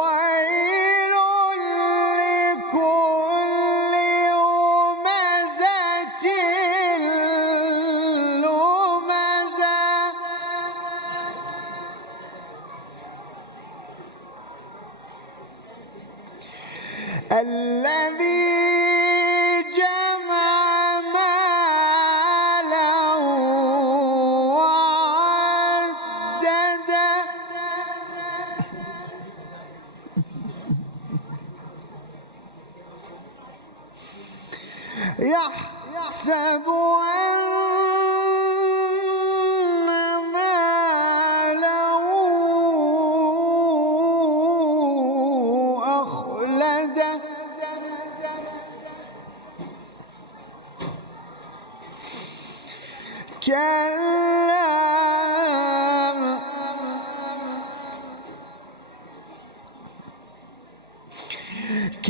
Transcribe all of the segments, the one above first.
ويل لكل همزة لمزة الذي جمع ماله وعدده يحسب أن ماله أخلده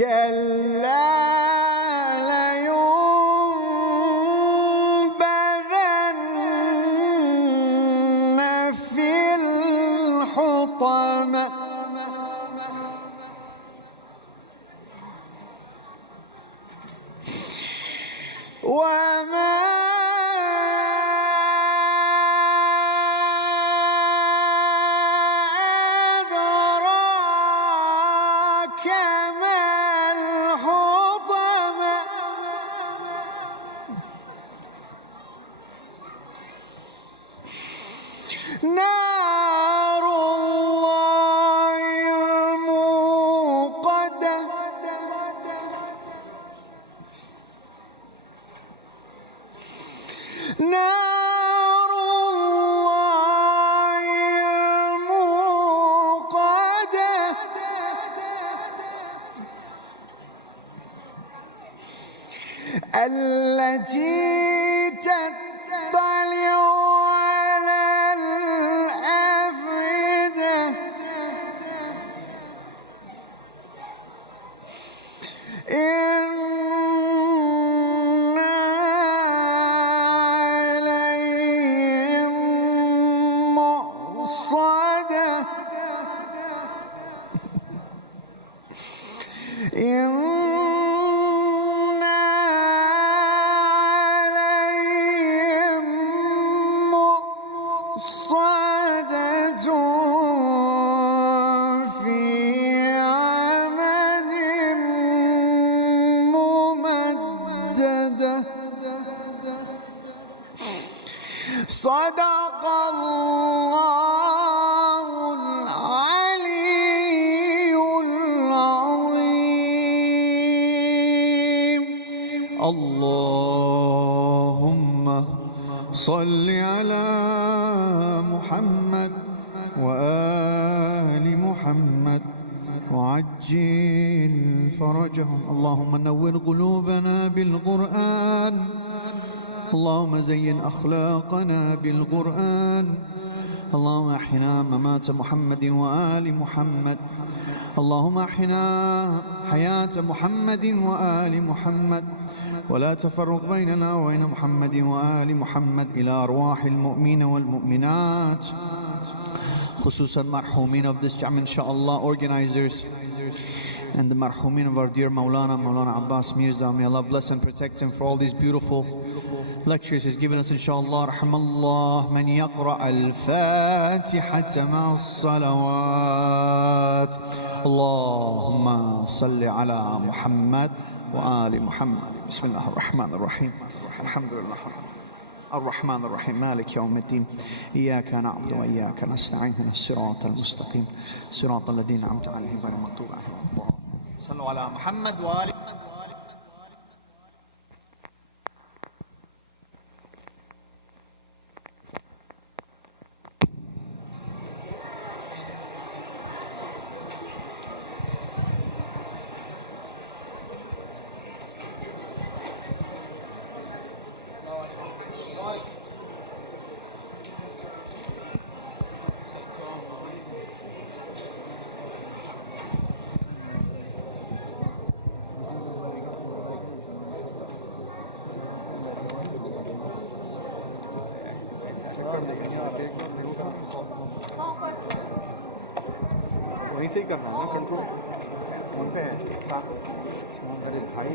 كلا لينبذن في الحطمة وما أدراك ما الحطمة نار الله الموقدة نار الله الموقدة التي تطلع على الأفئدة إنا عليهم مؤصدة إنا عليهم مؤصدة في عمد ممددة صدق الله العلي العظيم. اللهم صل على محمد وآل محمد وعجل فرجهم. اللهم نور قلوبنا بالقرآن، اللهم زين أخلاقنا بالقرآن، اللهم أحينا ممات محمد وآل محمد، اللهم أحينا حياة محمد وآل محمد، ولا تفرق بيننا وبين محمد وآل محمد. إلى أرواح المؤمنين والمؤمنات، خصوصا مرحومين of this jam, inshallah, organizers, and the marhumin of our dear Moulana Abbas Mirza. May Allah bless and protect him for all these beautiful lectures he's given us, inshallah. Rahmallah man yaqra al-Fatihata ma'a as-salawat. Allahumma salli ala Muhammad wa ali Muhammad. Bismillah ar-Rahman ar-Rahim. Alhamdulillah الرحمن الرحيم مالك يوم الدين إياك نعبد وإياك نستعين اهدنا الصراط المستقيم صراط الذين أنعمت عليهم غير المغضوب عليهم ولا الضالين. صلوا على محمد وآل से ही करना है ना कंट्रोल फोन पे है साथ अरे भाई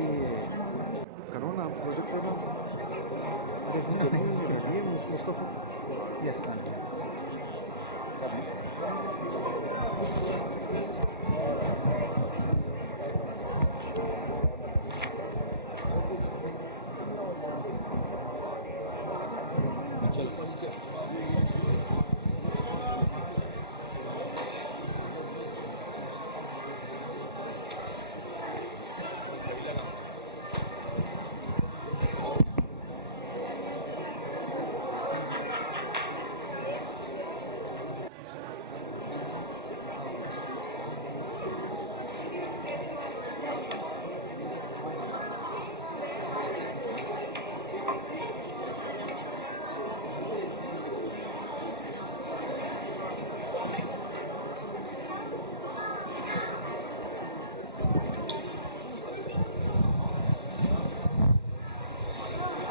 करो ना प्रोजेक्ट करो अरे Mustafa yes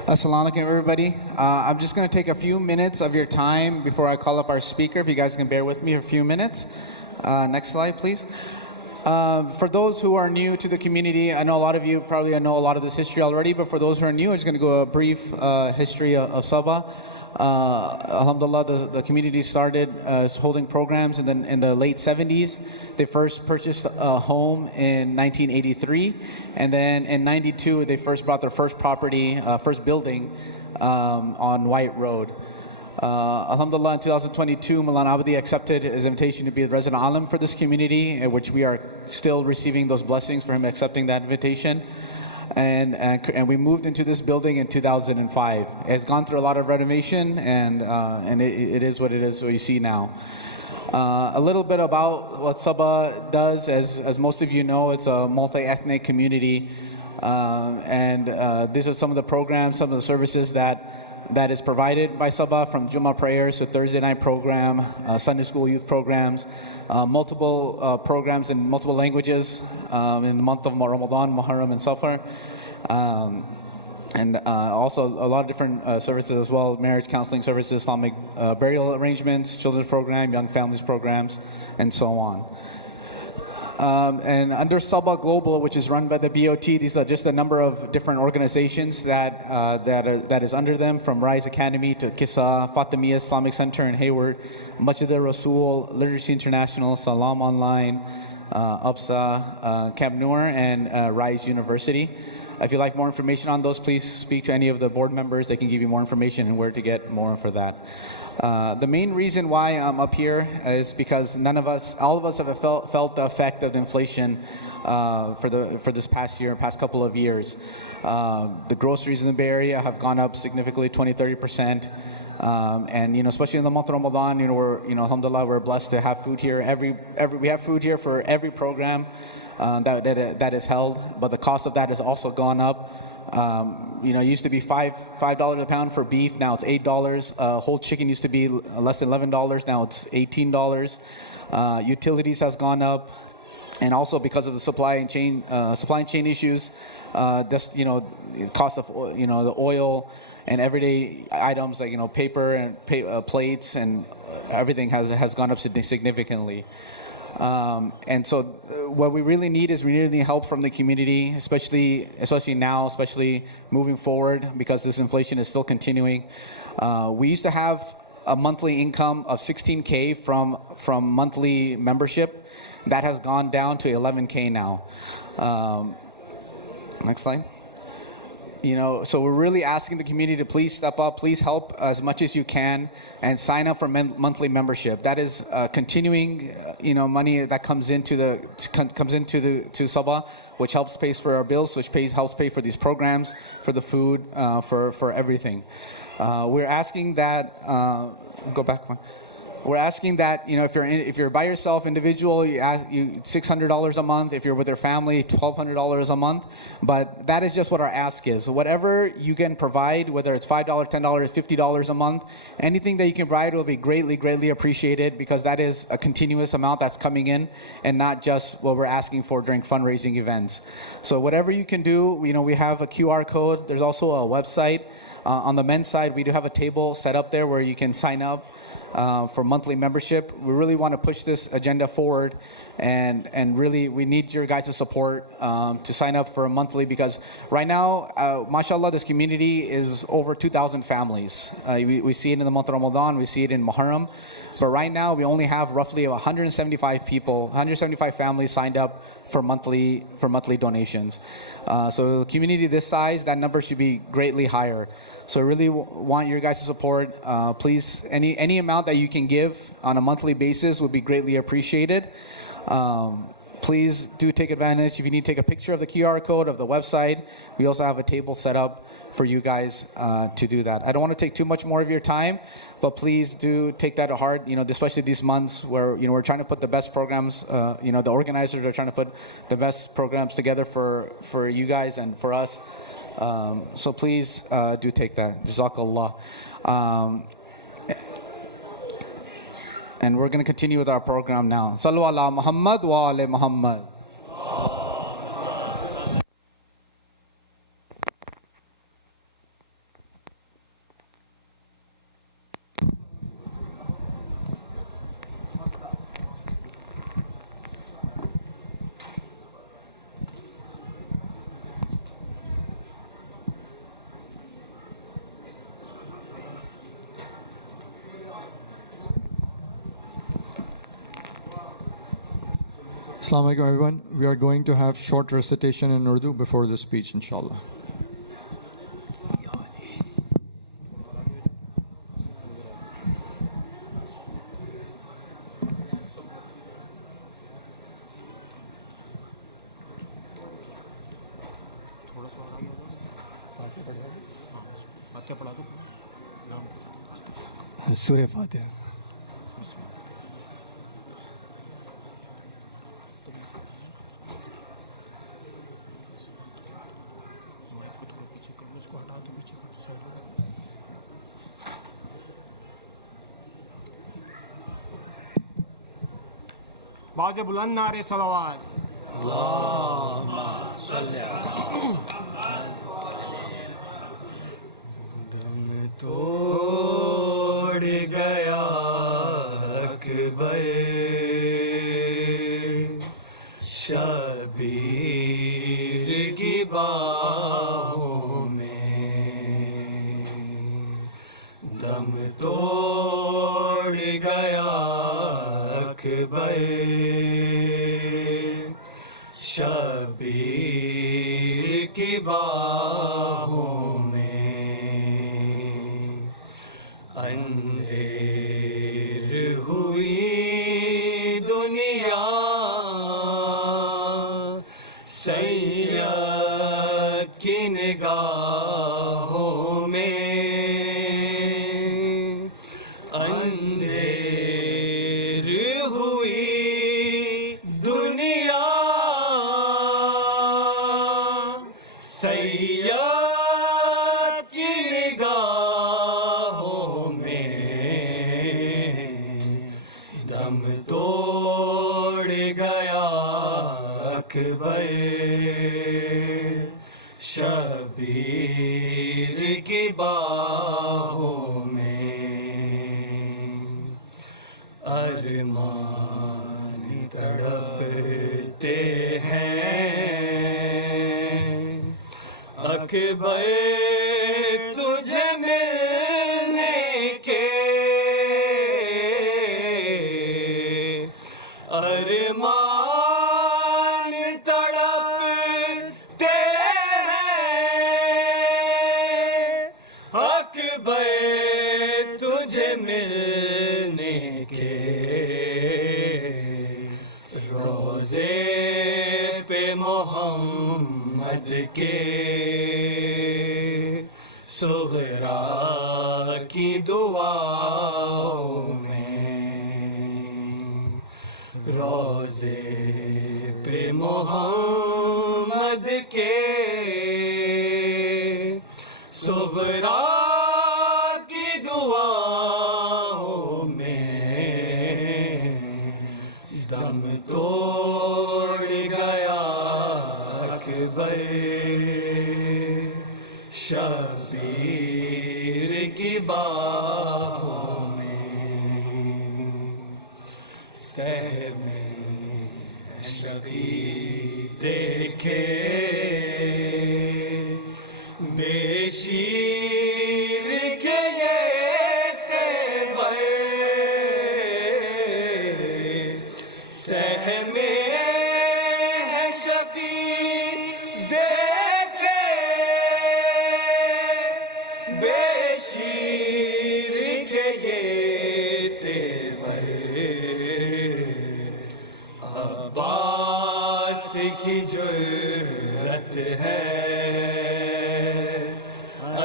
Assalamu alaikum, everybody. I'm just going to take a few minutes of your time before I call up our speaker. If you guys can bear with me for a few minutes. Next slide, please. For those who are new to the community, I know a lot of you probably know a lot of this history already, but for those who are new, I'm just going to go a brief history of Saba. Alhamdulillah, the community started holding programs in the late 70s. They first purchased a home in 1983, and then in 92 they first bought their first property, first building on White Road. Alhamdulillah, in 2022, Moulana Abbas accepted his invitation to be the resident alim for this community, in which we are still receiving those blessings for him accepting that invitation. And we moved into this building in 2005. It has gone through a lot of renovation, and it is what it is, what you see now. A little bit about what Saba does. As most of you know, it's a multi-ethnic community, and these are some of the programs, some of the services that is provided by Saba, from Jummah prayers to Thursday night program, Sunday school youth programs, multiple programs in multiple languages in the month of Ramadan, Muharram, and Safar. And also a lot of different services as well: marriage counseling services, Islamic burial arrangements, children's program, young families programs, and so on. And under Saba Global, which is run by the BOT, these are just a number of different organizations that is under them, from Rise Academy to Kisa, Fatimiyya Islamic Center in Hayward, Masjid al-Rasul, Literacy International, Salam Online, UPSA, Camp Noor, and Rise University. If you'd like more information on those, please speak to any of the board members. They can give you more information and where to get more for that. The main reason why I'm up here is because all of us have felt the effect of inflation for this past year, past couple of years. The groceries in the Bay Area have gone up significantly, 20-30%. And especially in the month of Ramadan, alhamdulillah, we're blessed to have food here. We have food here for every program that is held, but the cost of that has also gone up. It used to be $5 a pound for beef. Now it's $8. Whole chicken used to be less than $11. Now it's $18. Utilities has gone up, and also because of the supply chain issues, cost of the oil and everyday items like paper and plates and everything has gone up significantly. And so what we really need help from the community, especially now, especially moving forward, because this inflation is still continuing. We used to have a monthly income of $16K from monthly membership. That has gone down to $11K now. Next slide. So we're really asking the community to please step up, please help as much as you can, and sign up for monthly membership. That is continuing, money that comes into Saba, which helps pay for our bills, which helps pay for these programs, for the food, for everything. We're asking that go back one. We're asking that if you're by yourself, individual, you $600 a month. If you're with your family, $1,200 a month. But that is just what our ask is. So whatever you can provide, whether it's $5, $10, $50 a month, anything that you can provide will be greatly appreciated, because that is a continuous amount that's coming in, and not just what we're asking for during fundraising events. So whatever you can do, we have a QR code. There's also a website. On the men's side, we do have a table set up there where you can sign up. for monthly membership. We really want to push this agenda forward, and really we need your guys' support to sign up for a monthly, because right now, mashallah, this community is over 2,000 families. We see it in the month of Ramadan, we see it in Muharram, but right now we only have roughly 175 people, 175 families signed up for monthly donations. So a community this size, that number should be greatly higher. So I really want your guys' support. Please, any amount that you can give on a monthly basis would be greatly appreciated. Please do take advantage. If you need to take a picture of the QR code of the website, we also have a table set up for you guys to do that. I don't want to take too much more of your time, but please do take that to heart, especially these months where, we're trying to put the best programs, the organizers are trying to put the best programs together for you guys and for us. So please do take that. Jazakallah. And we're going to continue with our program now. Sallu ala Muhammad wa ala Muhammad. Assalamu alaikum everyone. We are going to have short recitation in Urdu before the speech, inshallah. Surah Fatiha. बाज़ बुलंद नारे सलावत दम तोड़ गया अकबर शबीर की बाहों में दम तोड़ गया अकबर शबीर की बाहों में अंधेर हुई दुनिया सैयद की निगाहों में अंधेर हुई दुनिया सैयद की निगाहों में दम तोड़ गया अकबर शबीर की बाहों में अरमान तड़पते हैं अकबर तुझे मिलने के अरमान तड़पते हैं अकबर तुझे मिलने के रोज़े पे मोहम्मद के सुगरा की दुआओं में रोज़े पे मोहम्मद के सुगरा की दुआओं में दम तोड़ गया अकबर शबीर की बाहों में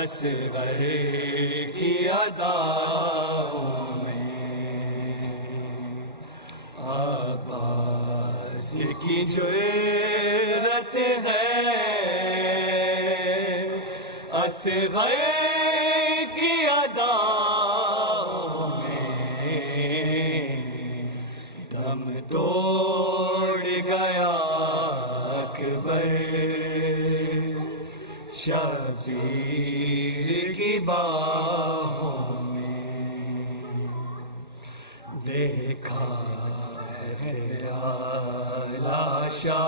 اصغر کی اداؤں میں عباس کی جرأت ہے اصغر کی اداؤں میں دم توڑ گیا اکبر شبیر کی باہوں میں دیکھا تیرا لاشا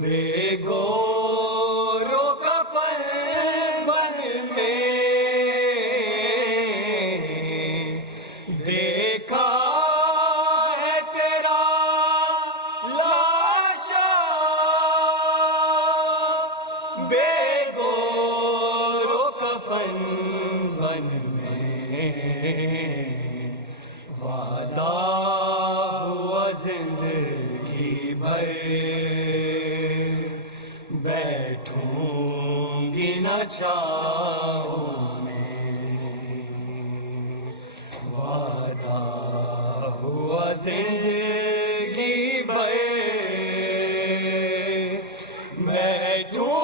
بے گورو کفن بن میں دیکھا ہے تیرا لاشا بے گورو کفن بن میں وعدہ ہوا زندگی بھر بیٹھوں گی نہ چھاؤں میں وعدہ ہوا زندگی بھر بیٹھوں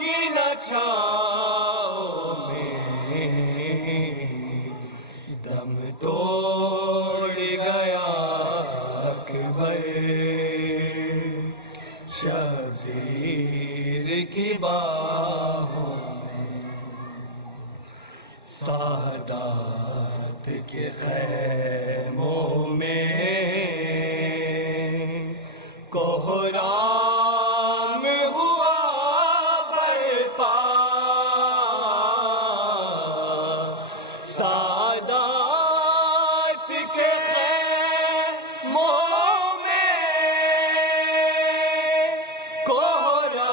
گی نہ چھاؤں میں دم توڑ گیا اکبر شبیر کی باہوں میں سادات کے خیموں میں کوہرام ہوا برپا سادات کے خیموں میں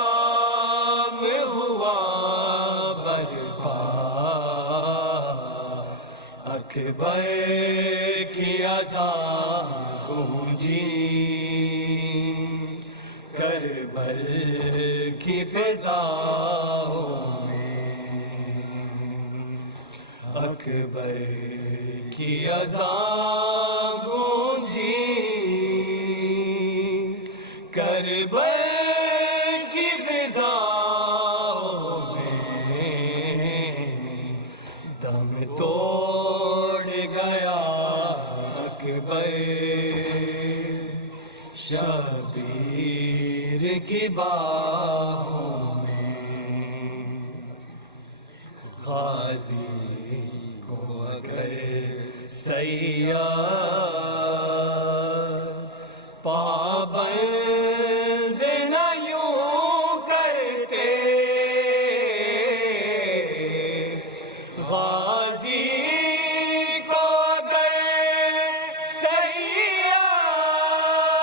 کوہرام ہوا برپا اکبر کی اذان گونجی کربل کی فضاؤں میں اکبر کی اذان گونجی کربل کی فضاؤں میں دم توڑ گیا اکبر شبیر کی باہوں میں غازی کو اگر سیاد پابند نہ یوں کرتے غازی کو اگر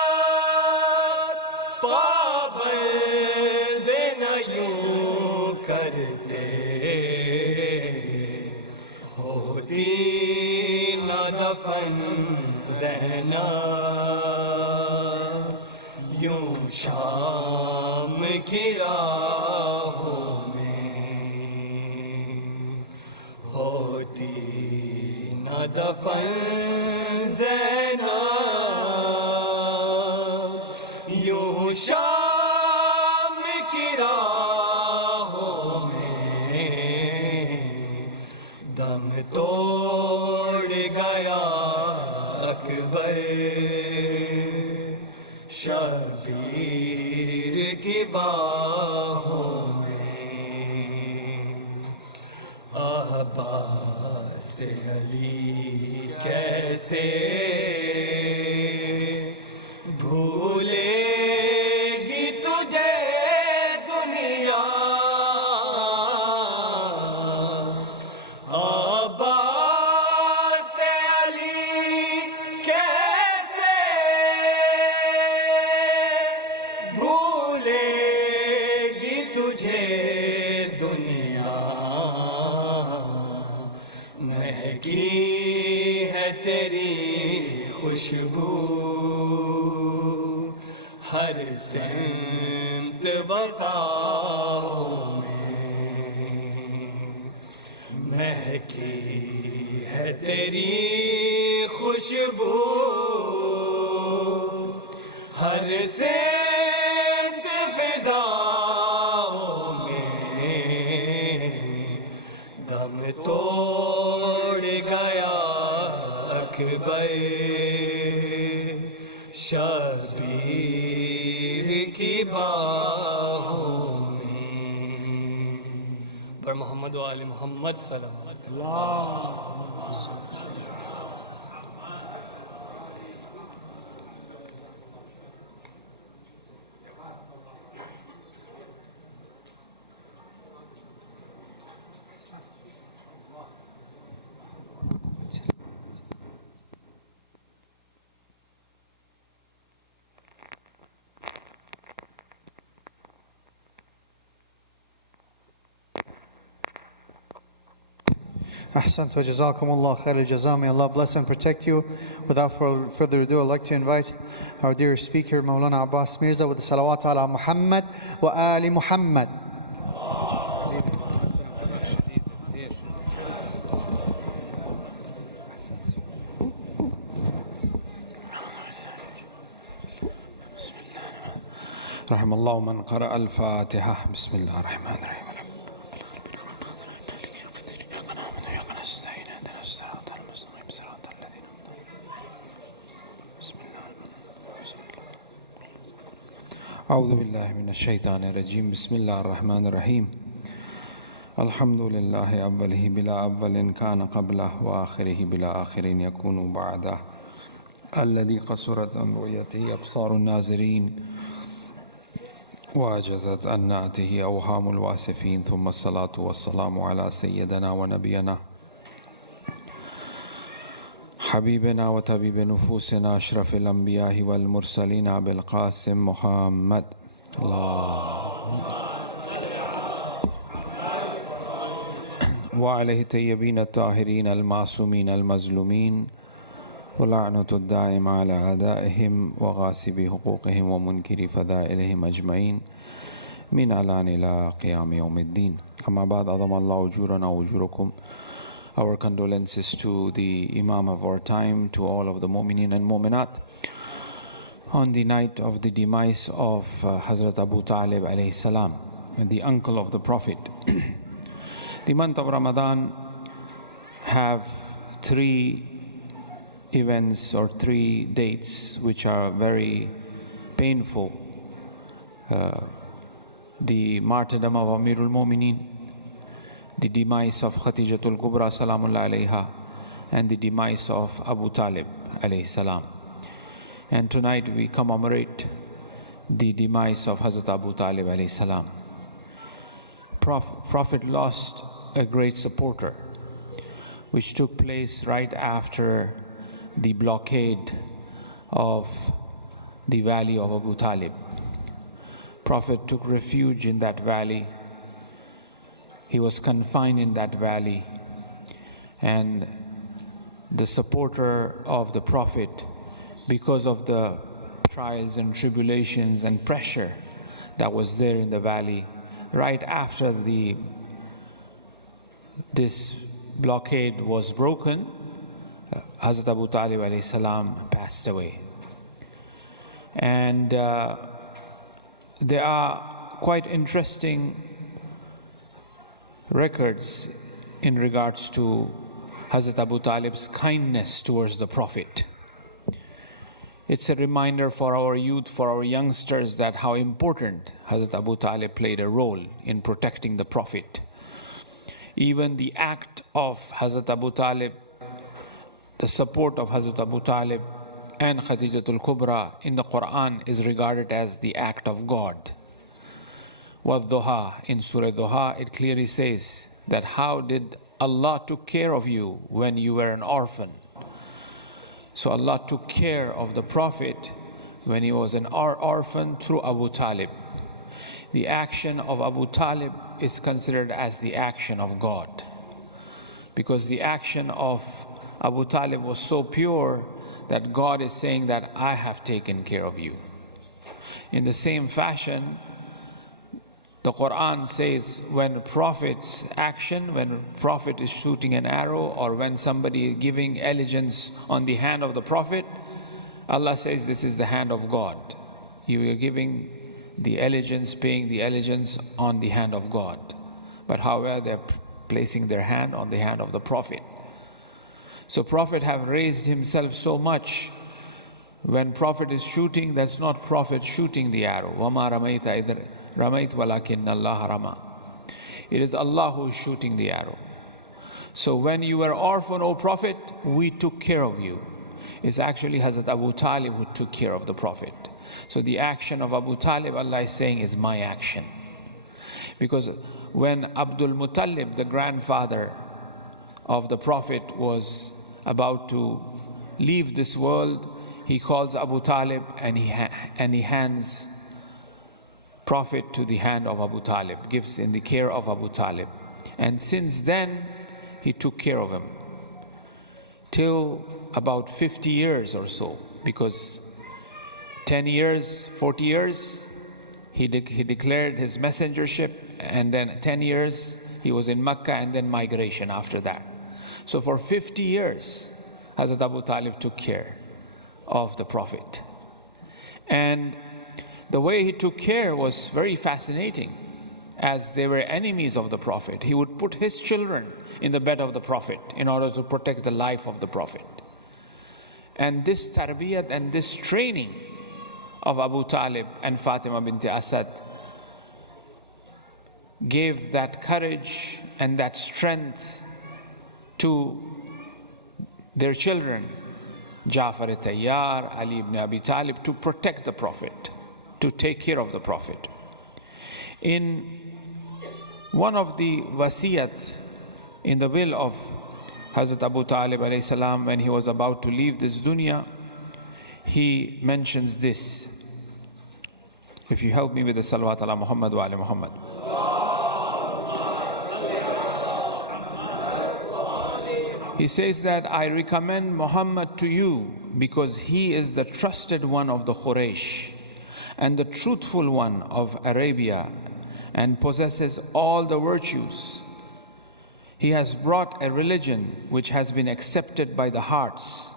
سیاد پابند نہ یوں کرتے ہوتی نہ دفن زینب یوں شام کی راہوں میں ہوتی نہ دفن زینب یوں شام کی راہوں میں دم توڑ گیا اکبر شبیر کی باہوں میں عباس علی کیسے بھولے گی تجھے دنیا عباس علی کیسے بھولے گی تجھے دنیا مہکی ہے تیری خوشبو ہر سمت वफाओं में महकी है तेरी खुशबू हर सेंध फिजाओं में दम तोड़ गया अकबर शबीर की बाहों में पर मोहम्मद व आले मोहम्मद सल्लल्लाहु Ahsant wa jazakumullah khair al-jaza. May Allah bless and protect you. Without further ado, I'd like to invite our dear speaker, Moulana Abbas Mirza, with the salawat ala Muhammad wa ali Muhammad. رحم الله من قرأ الفاتحة بسم الله الرحمن الرحيم أعوذ بالله من الشيطان الرجيم بسم الله الرحمن الرحيم الحمد لله أوله بلا أول كان قبله وآخره بلا آخر يكون بعده الذي قصرت عن رؤيته أبصار الناظرين وعجزت عن نعته أوهام الواسفين ثم الصلاة والسلام على سيدنا ونبينا حبيبنا وطبيب نفوسنا أشرف الأنبياء والمرسلين أبي القاسم محمد وعليه الطيبين الطاهرين المعصومين المظلومين ولعنة الدائم على أعدائهم وغاصبي حقوقهم ومنكري فضائلهم أجمعين من الآن إلى قيام يوم الدين أما بعد أعظم الله أجورنا وأجوركم. Our condolences to the Imam of our time, to all of the Mu'mineen and Mu'minat on the night of the demise of Hazrat Abu Talib alayhi salam, the uncle of the Prophet. The month of Ramadan have 3 events or 3 dates which are very painful. The martyrdom of Amirul Mu'mineen, the demise of Khadijatul Kubra salamullah alayha, and the demise of Abu Talib alayhi salam. And tonight we commemorate the demise of Hazrat Abu Talib alayhi salam. Prophet lost a great supporter, which took place right after the blockade of the valley of Abu Talib. Prophet took refuge in that valley. He was confined in that valley, and the supporter of the Prophet, because of the trials and tribulations and pressure that was there in the valley, right after this blockade was broken, Hazrat Abu Talib alayhi salam passed away. And there are quite interesting records in regards to Hazrat Abu Talib's kindness towards the Prophet. It's a reminder for our youth, for our youngsters, that how important Hazrat Abu Talib played a role in protecting the Prophet. Even the act of Hazrat Abu Talib, the support of Hazrat Abu Talib and Khadijatul Kubra in the Quran is regarded as the act of God. وَالضُّحَى, in Surah Duha, it clearly says that how did Allah took care of you when you were an orphan. So Allah took care of the Prophet when he was an orphan through Abu Talib. The action of Abu Talib is considered as the action of God, because the action of Abu Talib was so pure that God is saying that I have taken care of you. In the same fashion, The Quran says when a prophet's action, when a prophet is shooting an arrow, or when somebody is giving allegiance on the hand of the prophet, Allah says this is the hand of God. You are giving the allegiance, paying the allegiance on the hand of God. But however, they're placing their hand on the hand of the prophet. So prophet have raised himself so much. When prophet is shooting, that's not prophet shooting the arrow. وَمَا رَمَيْتَ إِذْ رَمَيْتَ وَلَكِنَّ اللَّهَ رَمَى. It is Allah who is shooting the arrow. So when you were orphan, O Prophet, we took care of you. It's actually Hazrat Abu Talib who took care of the Prophet. So the action of Abu Talib, Allah is saying, is my action. Because when Abdul Muttalib, the grandfather of the Prophet, was about to leave this world, he calls Abu Talib and he hands Prophet to the hand of Abu Talib, gives in the care of Abu Talib. And since then, he took care of him till about 50 years or so, because 10 years, 40 years, he declared his messengership, and then 10 years he was in Mecca, and then migration after that. So for 50 years, Hazrat Abu Talib took care of the Prophet. And the way he took care was very fascinating. As they were enemies of the Prophet, he would put his children in the bed of the Prophet in order to protect the life of the Prophet. And this tarbiyat and this training of Abu Talib and Fatima bint Asad gave that courage and that strength to their children, Ja'far Tayyar, Ali ibn Abi Talib, to protect the Prophet, to take care of the Prophet. In one of the wasiyat, in the will of Hazrat Abu Talib alayhi salam, when he was about to leave this dunya, he mentions this. If you help me with the salawat ala Muhammad wa ala Muhammad. He says that I recommend Muhammad to you because he is the trusted one of the Quraysh and the truthful one of Arabia and possesses all the virtues. He has brought a religion which has been accepted by the hearts,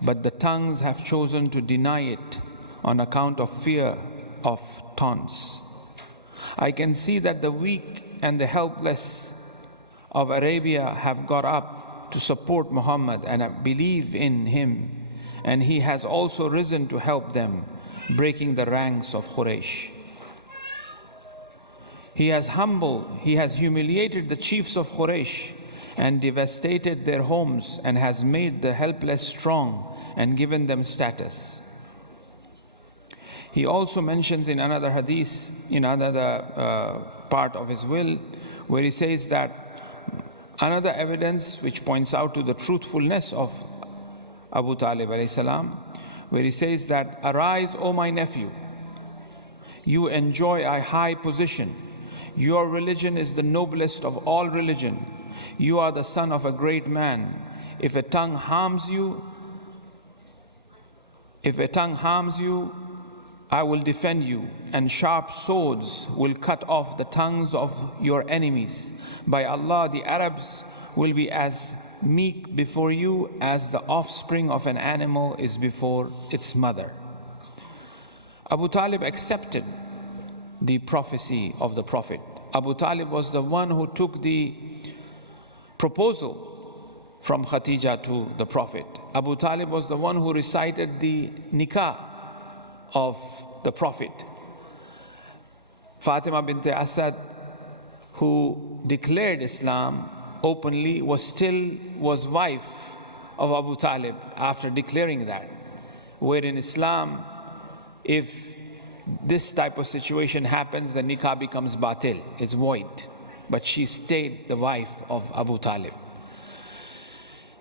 but the tongues have chosen to deny it on account of fear of taunts. I can see that the weak and the helpless of Arabia have got up to support Muhammad and believe in him, and he has also risen to help them, breaking the ranks of Quraysh. He has humiliated the chiefs of Quraysh and devastated their homes and has made the helpless strong and given them status. He also mentions in another hadith, in another part of his will, where he says that another evidence which points out to the truthfulness of Abu Talib alayhi salam, where he says that, arise, O my nephew, you enjoy a high position. Your religion is the noblest of all religion. You are the son of a great man. If a tongue harms you, I will defend you, and sharp swords will cut off the tongues of your enemies. By Allah, the Arabs will be as meek before you as the offspring of an animal is before its mother. Abu Talib accepted the prophecy of the Prophet. Abu Talib was the one who took the proposal from Khadija to the Prophet. Abu Talib was the one who recited the nikah of the Prophet. Fatima bint Asad, who declared Islam openly, was wife of Abu Talib after declaring that. Where in Islam, if this type of situation happens, the nikah becomes batil, it's void. But she stayed the wife of Abu Talib.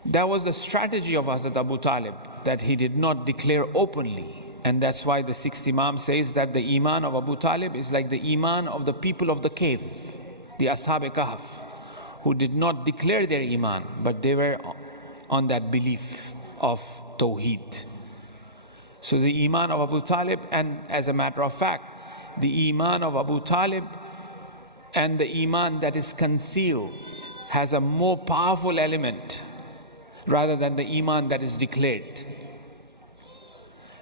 That was the strategy of Hazrat Abu Talib, that he did not declare openly. And that's why the sixth Imam says that the Iman of Abu Talib is like the Iman of the people of the cave, the Ashab Kahf, who did not declare their Iman, but they were on that belief of Tawheed. So the Iman of Abu Talib, and as a matter of fact, the Iman of Abu Talib and the iman that is concealed has a more powerful element rather than the iman that is declared.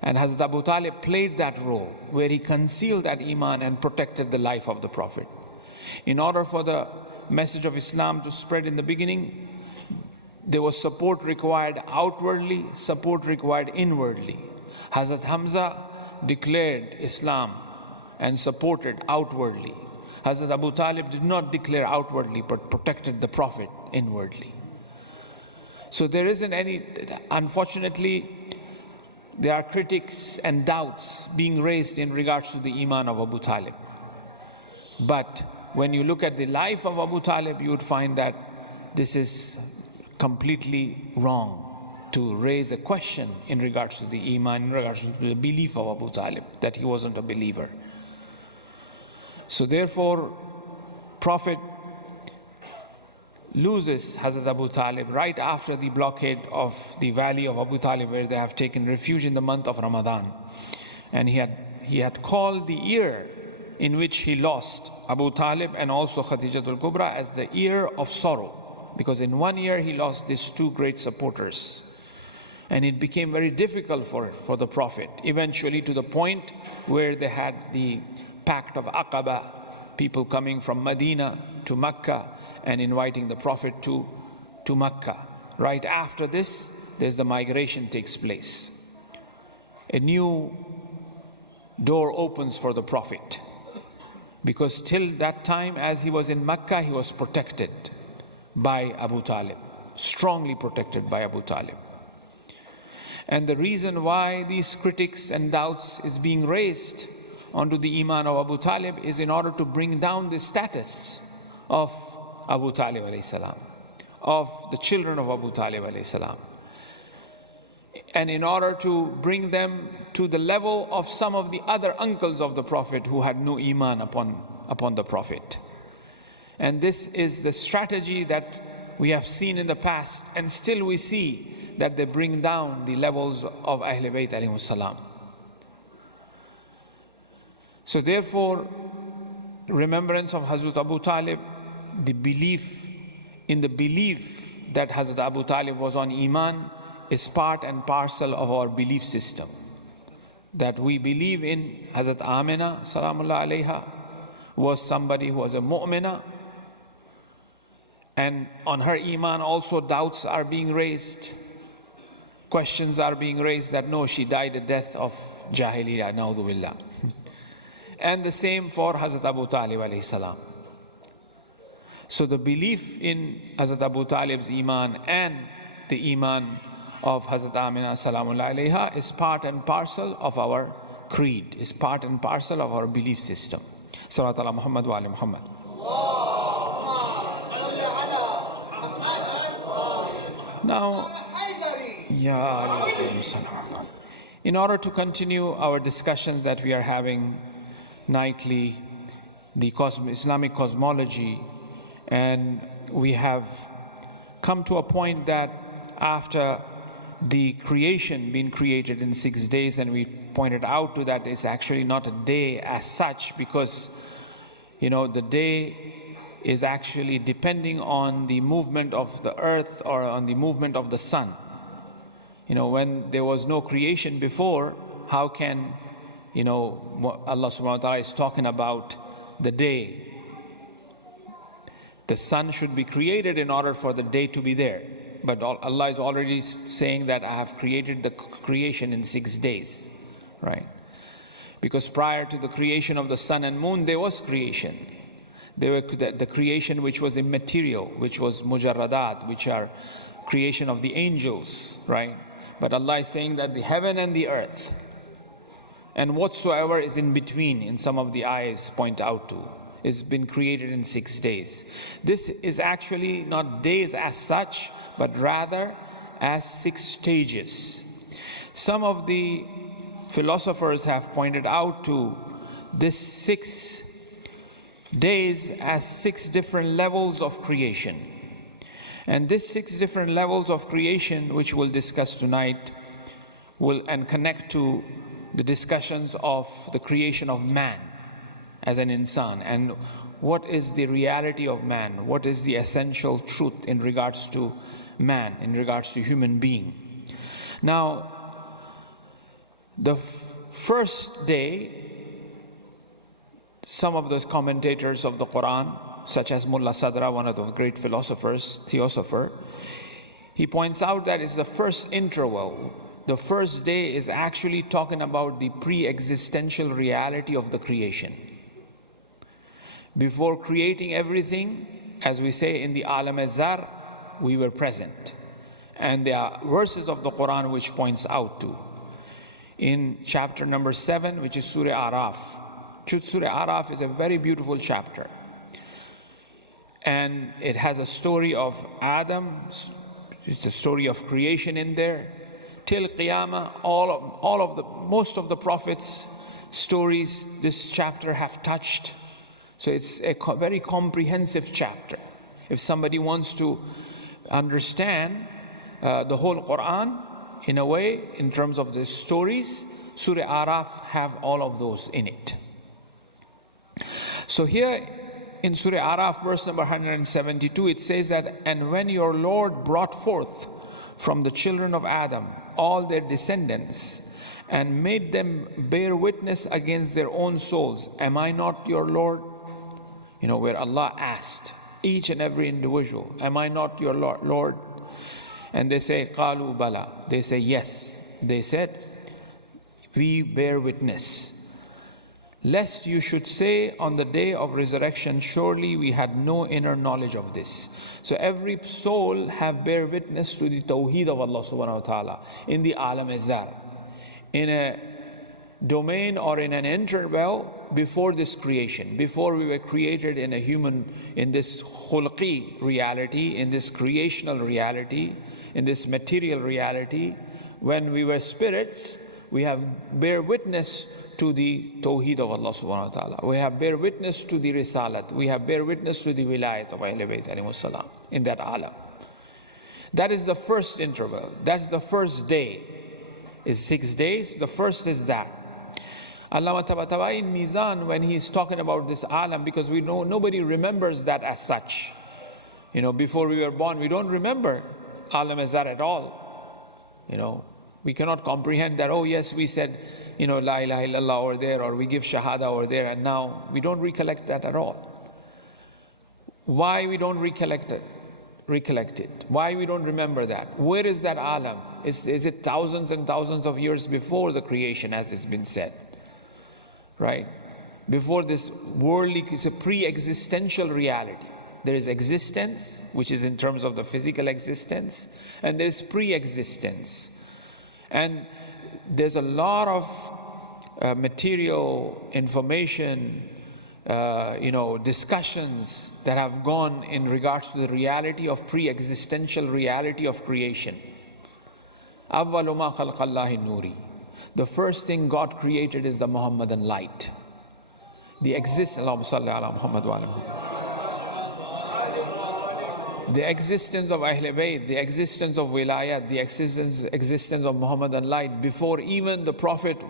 And Hazrat Abu Talib played that role where he concealed that iman and protected the life of the Prophet. In order for the message of Islam to spread in the beginning, there was support required outwardly, support required inwardly. Hazrat Hamza declared Islam and supported outwardly. Hazrat Abu Talib did not declare outwardly but protected the Prophet inwardly. So there isn't any, unfortunately, there are critics and doubts being raised in regards to the iman of Abu Talib. But when you look at the life of Abu Talib, you would find that this is completely wrong to raise a question in regards to the iman, in regards to the belief of Abu Talib, that he wasn't a believer. So therefore, Prophet loses Hazrat Abu Talib right after the blockade of the valley of Abu Talib, where they have taken refuge in the month of Ramadan. And he had called the year in which he lost Abu Talib and also Khadijatul Kubra as the year of sorrow, because in 1 year he lost these two great supporters. And it became very difficult for the Prophet, eventually to the point where they had the Pact of Aqaba, people coming from Medina to Mecca and inviting the Prophet to Mecca. Right after this, there's the migration takes place. A new door opens for the Prophet, because till that time, as he was in Mecca, he was protected by Abu Talib, strongly protected by Abu Talib. And the reason why these critics and doubts is being raised onto the iman of Abu Talib is in order to bring down the status of Abu Talib alayhi salam, of the children of Abu Talib alayhi salam, and in order to bring them to the level of some of the other uncles of the Prophet who had no iman upon the Prophet. And this is the strategy that we have seen in the past, and still we see that they bring down the levels of Ahlul Bayt alayhi salam. So therefore, remembrance of Hazrat Abu Talib, the belief in the belief that Hazrat Abu Talib was on iman is part and parcel of our belief system. That we believe in Hazrat Amina salamullah alayha was somebody who was a mu'mina, and on her iman also doubts are being raised, questions are being raised that no, she died a death of jahiliyyah, na'udhu billah. And the same for Hazrat Abu Talib alayhi salam. So the belief in Hazrat Abu Talib's iman and the iman of Hazrat Amina salamullah alayha is part and parcel of our creed, is part and parcel of our belief system. Salawat ala Muhammad wa ali Muhammad. Now, in order to continue our discussions that we are having nightly, the Islamic cosmology, and we have come to a point that after the creation being created in 6 days, and we pointed out to that it's actually not a day as such, because the day is actually depending on the movement of the earth or on the movement of the sun. When there was no creation before, how can Allah subhanahu wa ta'ala is talking about the day? The sun should be created in order for the day to be there. But Allah is already saying that I have created the creation in 6 days, right? Because prior to the creation of the sun and moon, there was creation. There were the creation which was immaterial, which was mujarradat, which are creation of the angels, right? But Allah is saying that the heaven and the earth and whatsoever is in between, in some of the ayahs point out to, has been created in 6 days. This is actually not days as such, but rather as 6 stages. Some of the philosophers have pointed out to this 6 days as 6 different levels of creation. And these 6 different levels of creation, which we'll discuss tonight, will connect to the discussions of the creation of man as an insan, and What is the reality of man? What is the essential truth in regards to man, in regards to human being? Now, the first day, some of those commentators of the Quran, such as Mullah Sadra, one of the great philosophers, theosopher, he points out that it's the first interval. The first day is actually talking about the pre-existential reality of the creation. Before creating everything, as we say in the Alam Zar, we were present. And there are verses of the Quran which points out to. In chapter number 7, which is Surah Araf. Surah Araf is a very beautiful chapter. And it has a story of Adam. It's a story of creation in there. Till Qiyamah, most of the prophets' stories this chapter have touched. So it's a very comprehensive chapter. If somebody wants to understand the whole Quran in a way, in terms of the stories, Surah Araf have all of those in it. So here in Surah Araf, verse number 172, it says that, and when your Lord brought forth from the children of Adam all their descendants and made them bear witness against their own souls, am I not your Lord? You know, where Allah asked each and every individual, am I not your Lord? And they say, Qalu bala. They say, yes. They said, we bear witness. Lest you should say on the day of resurrection, surely we had no inner knowledge of this. So every soul have bear witness to the Tawheed of Allah subhanahu wa ta'ala in the Alam Zar, in a domain or in an interval before this creation, before we were created in a human, in this khulqi reality, in this creational reality, in this material reality. When we were spirits, we have bear witness to the Tawheed of Allah subhanahu wa ta'ala. We have bear witness to the Risalat. We have bear witness to the Wilayat of Ahlul Bayt alayhimus salam in that alam. That is the first interval. That's the first day. It's 6 days. The first is that. Allama Tabatabai in Mizan, when he's talking about this alam, because we know nobody remembers that as such. You know, before we were born, we don't remember Alam Azhar at all. You know, we cannot comprehend that, oh yes, we said, you know, La ilaha illallah over there, or we give Shahada over there, and now we don't recollect that at all. Why we don't recollect it? Why we don't remember that? Where is that alam? Is it thousands and thousands of years before the creation, as it's been said? Right? Before this worldly, it's a pre-existential reality. There is existence, which is in terms of the physical existence, and there's pre-existence. And there's a lot of material information, discussions that have gone in regards to the reality of pre-existential reality of creation. Awwalu ma khalaqallahi nuri. The first thing God created is the Muhammadan light. The existence of Ahlul Bayt, the existence of Wilayat, the existence of Muhammadan light, before even the Prophet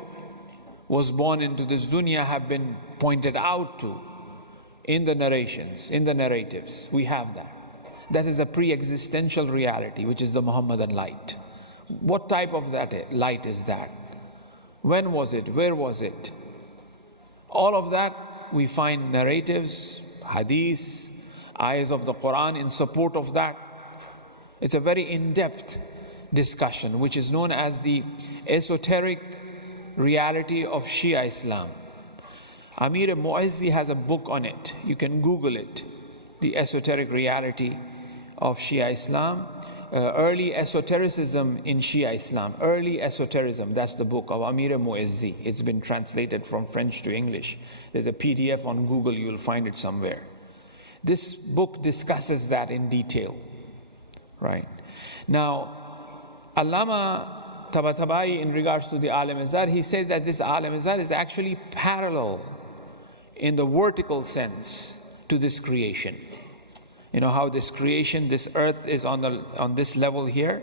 was born into this dunya, have been pointed out to in the narrations, in the narratives. We have that. That is a pre-existential reality, which is the Muhammadan light. What type of that light is that? When was it? Where was it? All of that we find narratives, hadiths, ayahs of the Quran in support of that. It's a very in-depth discussion, which is known as the esoteric reality of Shia Islam. Amir Mu'izzi has a book on it. You can Google it. The esoteric reality of Shia Islam. Early esotericism in Shia Islam. Early esotericism, that's the book of Amir Mu'izzi. It's been translated from French to English. There's a PDF on Google, you'll find it somewhere. This book discusses that in detail, right? Now, Allama Tabatabai, in regards to the Alam Azhar, he says that this Alam Azhar is actually parallel in the vertical sense to this creation. You know how this creation, this earth is on this level here?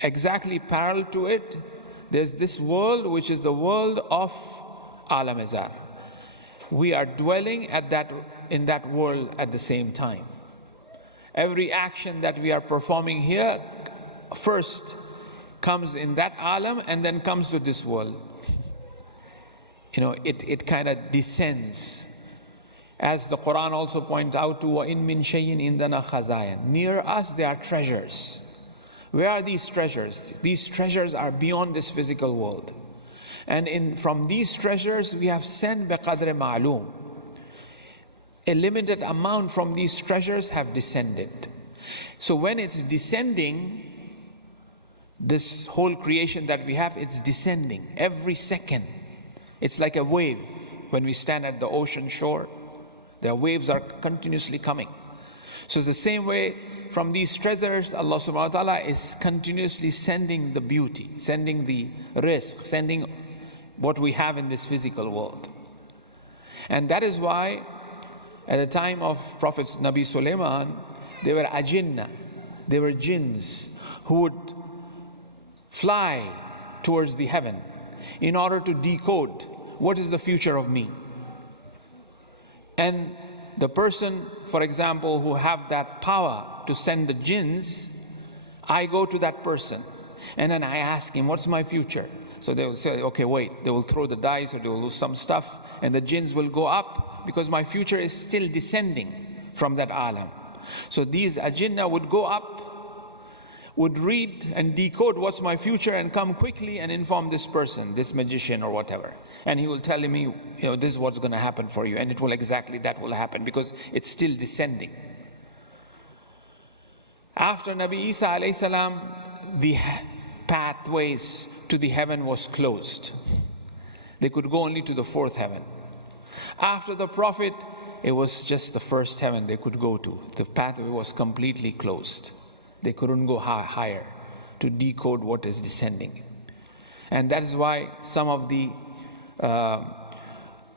Exactly parallel to it, there's this world which is the world of Alam Azhar. we are dwelling in that world at the same time. Every action that we are performing here first comes in that alam and then comes to this world. It kind of descends. As the Quran also points out to, وَإِن مِّن شَيْءٍ إِنْدَنَا خَزَائِنٌ. Near us there are treasures. Where are these treasures? These treasures are beyond this physical world. And from these treasures we have sent بِقَدْرِ مَعْلُومٍ. A limited amount from these treasures have descended. So when it's descending, this whole creation that we have, it's descending every second. It's like a wave. When we stand at the ocean shore, the waves are continuously coming. So the same way, from these treasures, Allah subhanahu wa ta'ala is continuously sending the beauty, sending the rizq, sending what we have in this physical world. And that is why at the time of Prophet Nabi Sulaiman, there were ajinna, there were jinns who would fly towards the heaven in order to decode what is the future of me. And the person, for example, who have that power to send the jinns, I go to that person and then I ask him, what's my future? So they will say, okay, wait. They will throw the dice or they will lose some stuff and the jinns will go up because my future is still descending from that alam. So these ajinna would go up, would read and decode what's my future and come quickly and inform this person, this magician or whatever. And he will tell me, this is what's going to happen for you. And it will that will happen because it's still descending. After Nabi Isa alayhi salam, the pathways to the heaven was closed. They could go only to the fourth heaven. After the Prophet, it was just the first heaven they could go to. The pathway was completely closed. They couldn't go higher to decode what is descending. And that is why some of the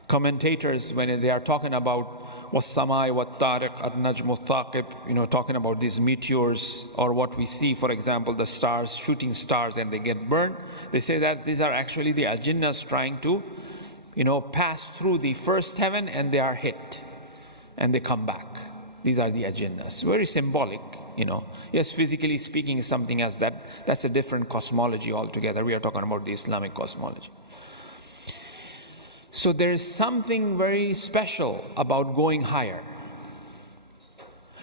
commentators, when they are talking about وَالسَّمَاءِ وَالطَّارِقِ النَّجْمُ الثَّاقِبِ, talking about these meteors or what we see, for example, the stars, shooting stars and they get burned, they say that these are actually the ajinnas trying to, pass through the first heaven and they are hit and they come back. These are the ajinnas. Very symbolic, Yes, physically speaking is something else. That's a different cosmology altogether. We are talking about the Islamic cosmology. So there is something very special about going higher.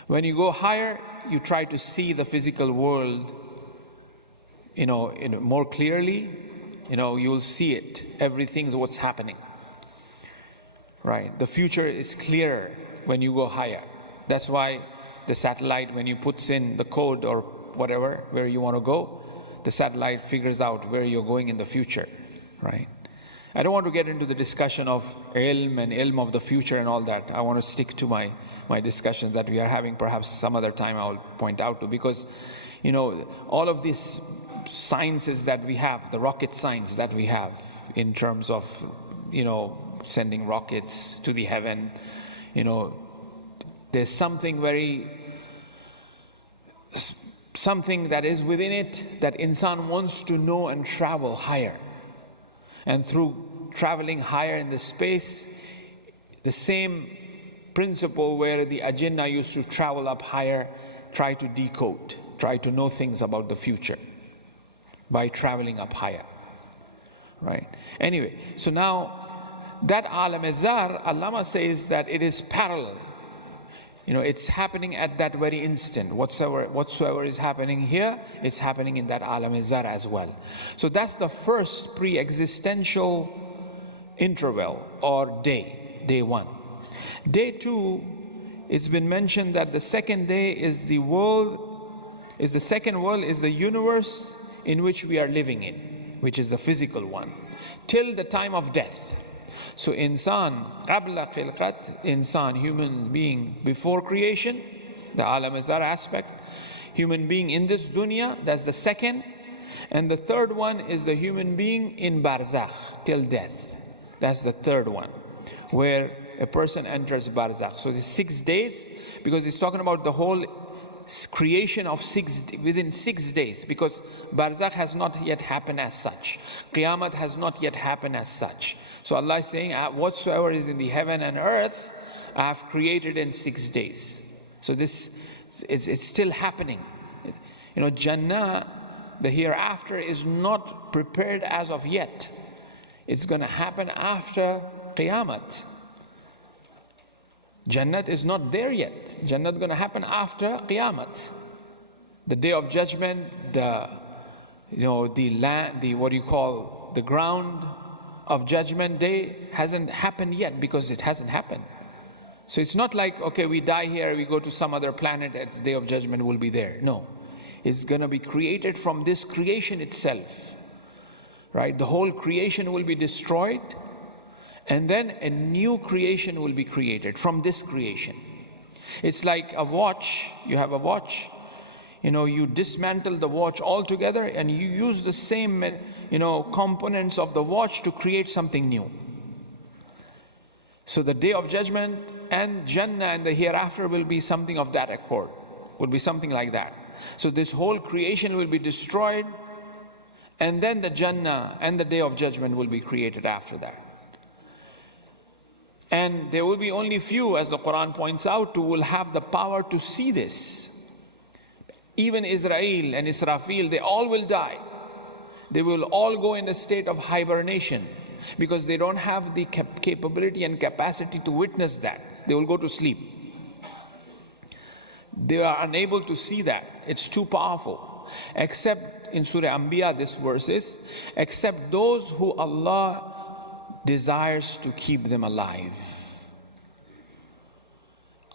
When you go higher, you try to see the physical world, more clearly. You will see it. Everything's what's happening. Right? The future is clearer when you go higher. That's why the satellite, when you put in the code or whatever, where you want to go, the satellite figures out where you're going in the future, right? I don't want to get into the discussion of ilm and ilm of the future and all that. I want to stick to my discussions that we are having. Perhaps some other time I'll point out to, because, all of these sciences that we have, the rocket science that we have in terms of, sending rockets to the heaven, there's something that is within it that insan wants to know and travel higher. And through traveling higher in the space, the same principle where the ajinna used to travel up higher, try to decode, try to know things about the future by traveling up higher. Right? Anyway, so now that alam-e-zar, Allama says that it is parallel. It's happening at that very instant. Whatsoever is happening here, it's happening in that alam-e-zar as well. So that's the first pre-existential interval or day 1. Day 2, it's been mentioned that the second day is the second world is the universe in which we are living in, which is the physical one, till the time of death. So insan, qabla khilqat, insan, human being before creation, the alam-e-zar aspect, human being in this dunya, that's the second. And the third one is the human being in barzakh, till death. That's the third one, where a person enters barzakh. So the 6 days, because it's talking about the whole creation of within 6 days, because Barzakh has not yet happened as such. Qiyamah has not yet happened as such. So Allah is saying, whatsoever is in the heaven and earth, I have created in 6 days. So this it's still happening. Jannah, the hereafter, is not prepared as of yet. It's going to happen after Qiyamah. Jannat is not there yet. Jannat is going to happen after Qiyamah. The day of judgment, the land, the ground of judgment day hasn't happened yet, because it hasn't happened. So it's not like, okay, we die here, we go to some other planet, its day of judgment will be there. No. It's going to be created from this creation itself. Right? The whole creation will be destroyed, and then a new creation will be created from this creation. It's like a watch. You have a watch. You dismantle the watch altogether, and you use the same, components of the watch to create something new. So the day of judgment and Jannah and the hereafter will be something of that accord. Will be something like that. So this whole creation will be destroyed, and then the Jannah and the day of judgment will be created after that. And there will be only few, as the Quran points out, who will have the power to see this. Even Israel and Israfil, they all will die. They will all go in a state of hibernation, because they don't have the capability and capacity to witness that. They will go to sleep. They are unable to see that. It's too powerful. Except in Surah Anbiya, this verse is, except those who Allah desires to keep them alive.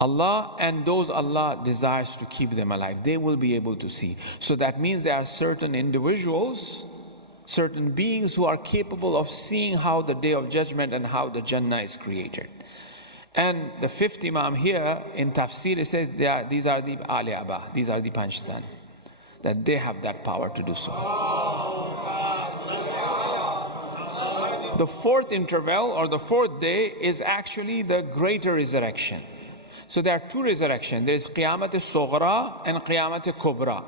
Allah and those Allah desires to keep them alive, they will be able to see. So that means there are certain individuals, certain beings who are capable of seeing how the day of judgment and how the Jannah is created. And the fifth Imam here in Tafsir says these are the Ali Abba, these are the Panchtan, that they have that power to do so. The fourth interval, or the fourth day, is actually the greater resurrection. So there are two resurrections. There is Qiyamat al-Sughra and Qiyamat al-Kubra.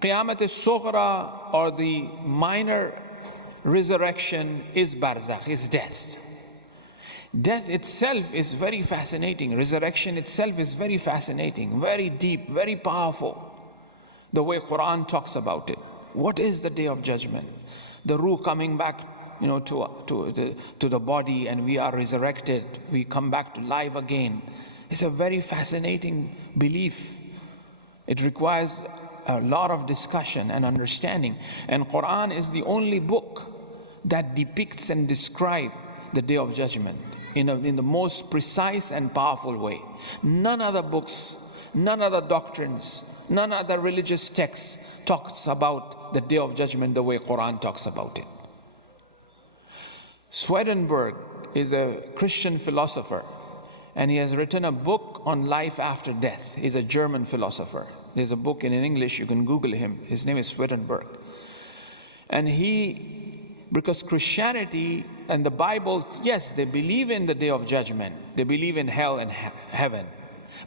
Qiyamat al-Sughra, or the minor resurrection, is Barzakh, is death. Death itself is very fascinating. Resurrection itself is very fascinating, very deep, very powerful. The way Quran talks about it. What is the day of judgment? The ruh coming back, to the body, and we are resurrected. We come back to life again. It's a very fascinating belief. It requires a lot of discussion and understanding. And Quran is the only book that depicts and describes the day of judgment in the most precise and powerful way. None other books, none other doctrines, none other religious texts talks about the day of judgment the way Quran talks about it. Swedenborg is a Christian philosopher, and he has written a book on life after death. He's a German philosopher. There's a book in English, you can Google him. His name is Swedenborg. And because Christianity and the Bible, yes, they believe in the day of judgment. They believe in hell and heaven.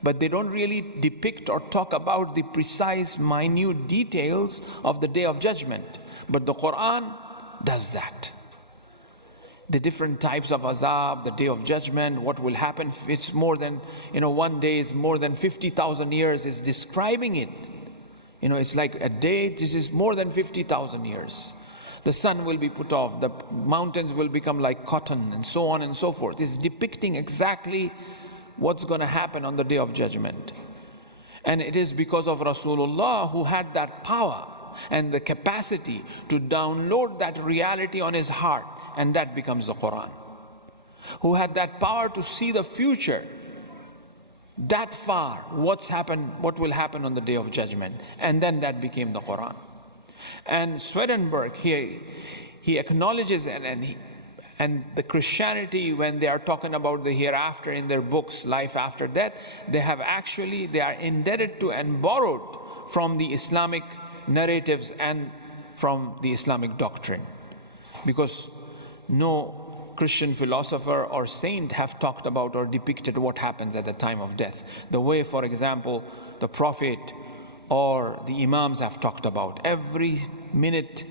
But they don't really depict or talk about the precise, minute details of the day of judgment. But the Quran does that. The different types of azab, the day of judgment, what will happen. It's more than, one day is more than 50,000 years is describing it. It's like a day, this is more than 50,000 years. The sun will be put off, the mountains will become like cotton, and so on and so forth. It's depicting exactly what's going to happen on the day of judgment. And it is because of Rasulullah, who had that power and the capacity to download that reality on his heart, and that becomes the Quran. Who had that power to see the future that far, what will happen on the day of judgment, and then that became the Quran. And Swedenborg, he acknowledges and the Christianity, when they are talking about the hereafter in their books, life after death, they are indebted to and borrowed from the Islamic narratives and from the Islamic doctrine. Because no Christian philosopher or saint have talked about or depicted what happens at the time of death. The way, for example, the Prophet or the Imams have talked about. Every minute,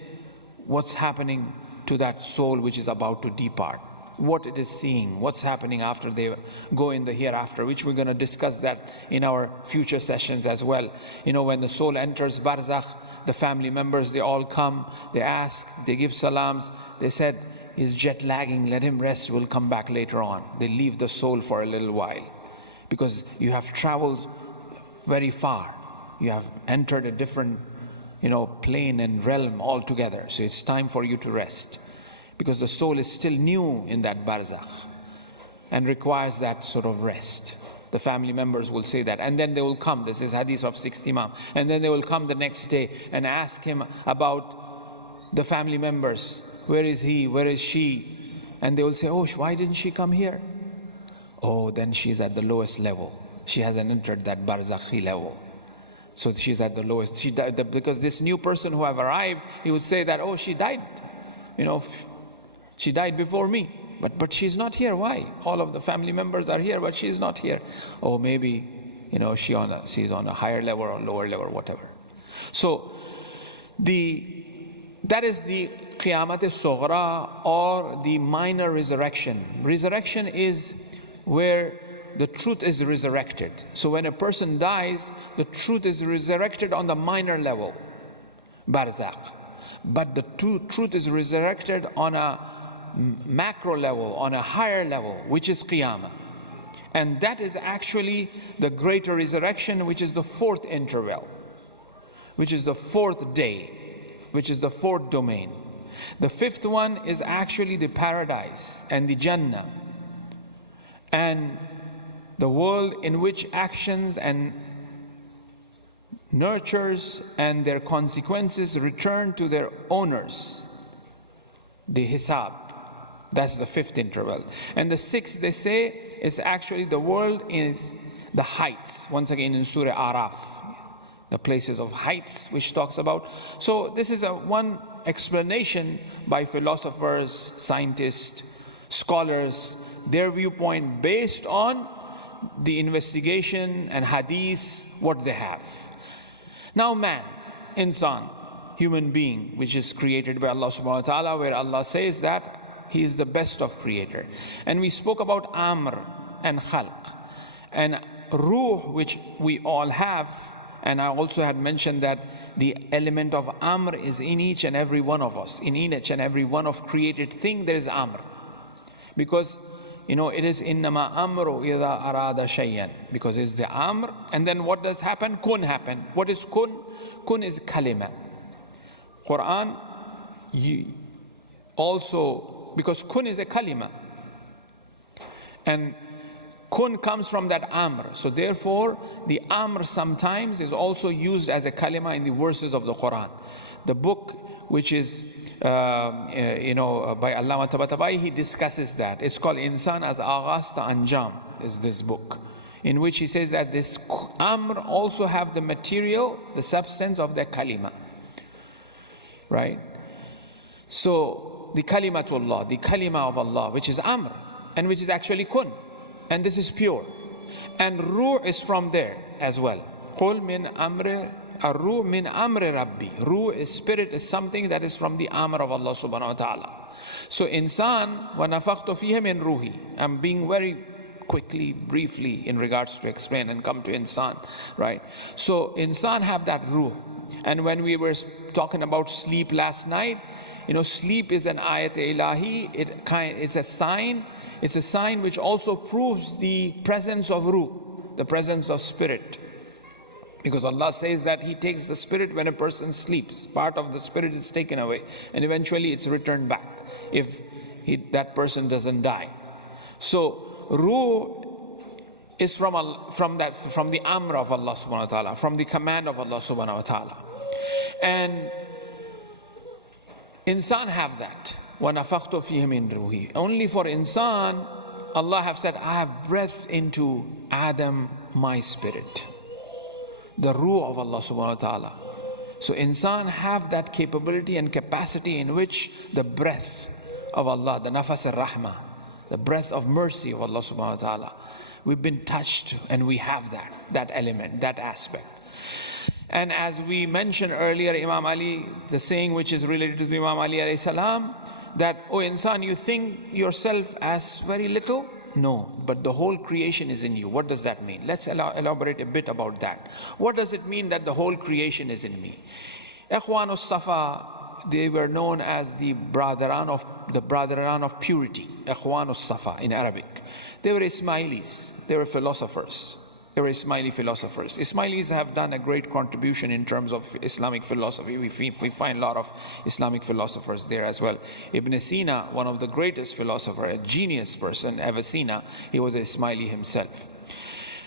what's happening to that soul which is about to depart. What it is seeing, what's happening after they go in the hereafter, which we're going to discuss that in our future sessions as well. You know, when the soul enters barzakh, the family members, they all come, they ask, they give salams. They said, he's jet lagging, let him rest, we'll come back later on. They leave the soul for a little while because you have traveled very far. You have entered a different, plane and realm altogether. So it's time for you to rest, because the soul is still new in that barzakh and requires that sort of rest. The family members will say that. And then they will come, this is hadith of 6th Imam, and then they will come the next day and ask him about the family members. Where is he? Where is she? And they will say, oh, why didn't she come here? Oh, then she's at the lowest level. She hasn't entered that barzakhi level. So she's at the lowest. She died, because this new person who have arrived, he would say that, oh, she died. She died before me. But she's not here. Why? All of the family members are here, but she's not here. Oh, maybe, she's on a higher level or lower level, whatever. So that is the Qiyamat al-Sughra, or the minor resurrection. Resurrection is where the truth is resurrected. So when a person dies, the truth is resurrected on the minor level, barzakh. But the truth is resurrected on a macro level, on a higher level, which is Qiyamah. And that is actually the greater resurrection, which is the fourth interval, which is the fourth day, which is the fourth domain. The fifth one is actually the paradise and the Jannah, and the world in which actions and nurtures and their consequences return to their owners, the hisab. That's the fifth interval. And the sixth, they say, is actually the world is the heights. Once again in Surah Araf, the places of heights, which talks about. So this is one explanation by philosophers, scientists, scholars, their viewpoint based on the investigation and hadith, what they have. Now man, insan, human being, which is created by Allah subhanahu wa ta'ala, where Allah says that He is the best of creator. And we spoke about amr and khalq and ruh, which we all have. And I also had mentioned that the element of amr is in each and every one of us. In each and every one of created thing there is amr. Because it is innama amru idha arada shayyan, because it's the amr, and then what does happen? Kun happen. What is kun? Kun is kalima. Quran also, because kun is a kalima, and kun comes from that amr. So therefore the amr sometimes is also used as a kalima in the verses of the Quran. The book which is by Allama Tabatabai, he discusses that. It's called Insan as Aghas ta Anjam, is this book, in which he says that this amr also have the material, the substance of the kalima, right? So the kalimatullah, the kalima of Allah, which is amr, and which is actually kun, and this is pure, and ruh is from there as well. Qul min amri Ar-ruh min amri rabbi. Ruh is spirit, is something that is from the amr of Allah subhanahu wa ta'ala. So insan wa nafakhtu fihi min ruhi. I'm being very quickly, briefly in regards to explain and come to insan, right? So insan have that ruh. And when we were talking about sleep last night, sleep is an ayat ilahi. It's a sign. It's a sign which also proves the presence of ruh, the presence of spirit. Because Allah says that He takes the spirit when a person sleeps. Part of the spirit is taken away, and eventually it's returned back if that person doesn't die. So ruh is from the amr of Allah subhanahu wa ta'ala, from the command of Allah subhanahu wa ta'ala. And insan have that. وَنَفَخْتُ فِيهِ مِنْ رُوحِي. Only for insan, Allah have said, I have breathed into Adam my spirit. The ruh of Allah subhanahu wa ta'ala. So insan have that capability and capacity in which the breath of Allah, the nafas al-rahmah, the breath of mercy of Allah subhanahu wa ta'ala. We've been touched and we have that element, that aspect. And as we mentioned earlier, Imam Ali, the saying which is related to Imam Ali alayhi salam, that, oh insan, you think yourself as very little? No, but the whole creation is in you. What does that mean? Let's elaborate a bit about that. What does it mean that the whole creation is in me? Ikhwan Safa, they were known as the Brotherhood of purity. Ikhwan Safa in Arabic. They were Ismailis. They were philosophers. They were Ismaili philosophers. Ismailis have done a great contribution in terms of Islamic philosophy. We find a lot of Islamic philosophers there as well. Ibn Sina, one of the greatest philosophers, a genius person, Avicenna, he was an Ismaili himself.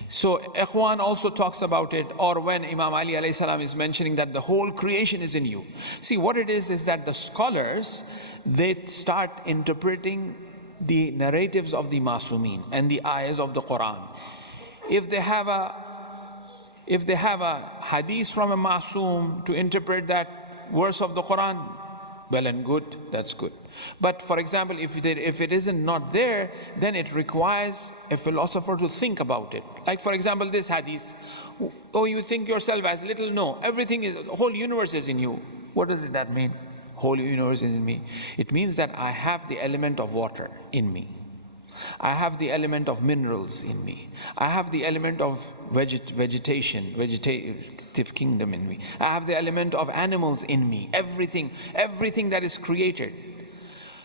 So Ikhwan also talks about it, or when Imam Ali alayhi salam is mentioning that the whole creation is in you. See, what it is that the scholars, they start interpreting the narratives of the Masumeen and the ayahs of the Quran. If they have a hadith from a Masum to interpret that verse of the Quran, well and good, that's good. But for example, if it isn't not there, then it requires a philosopher to think about it. Like for example, this hadith, oh, you think yourself as little? No, everything is, the whole universe is in you. What does that mean? Whole universe is in me. It means that I have the element of water in me. I have the element of minerals in me. I have the element of vegetative kingdom in me. I have the element of animals in me. Everything that is created.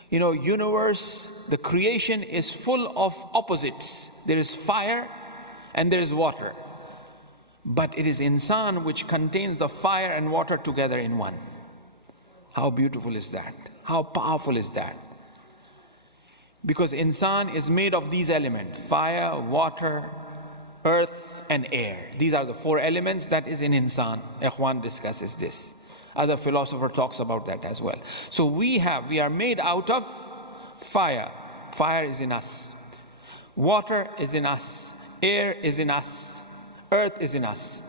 You know, universe, the creation is full of opposites. There is fire and there is water. But it is insan which contains the fire and water together in one. How beautiful is that? How powerful is that? Because insan is made of these elements: fire, water, earth, and air. These are the four elements that is in insan. Ikhwan discusses this. Other philosopher talks about that as well. So we are made out of fire. Fire is in us. Water is in us. Air is in us. Earth is in us.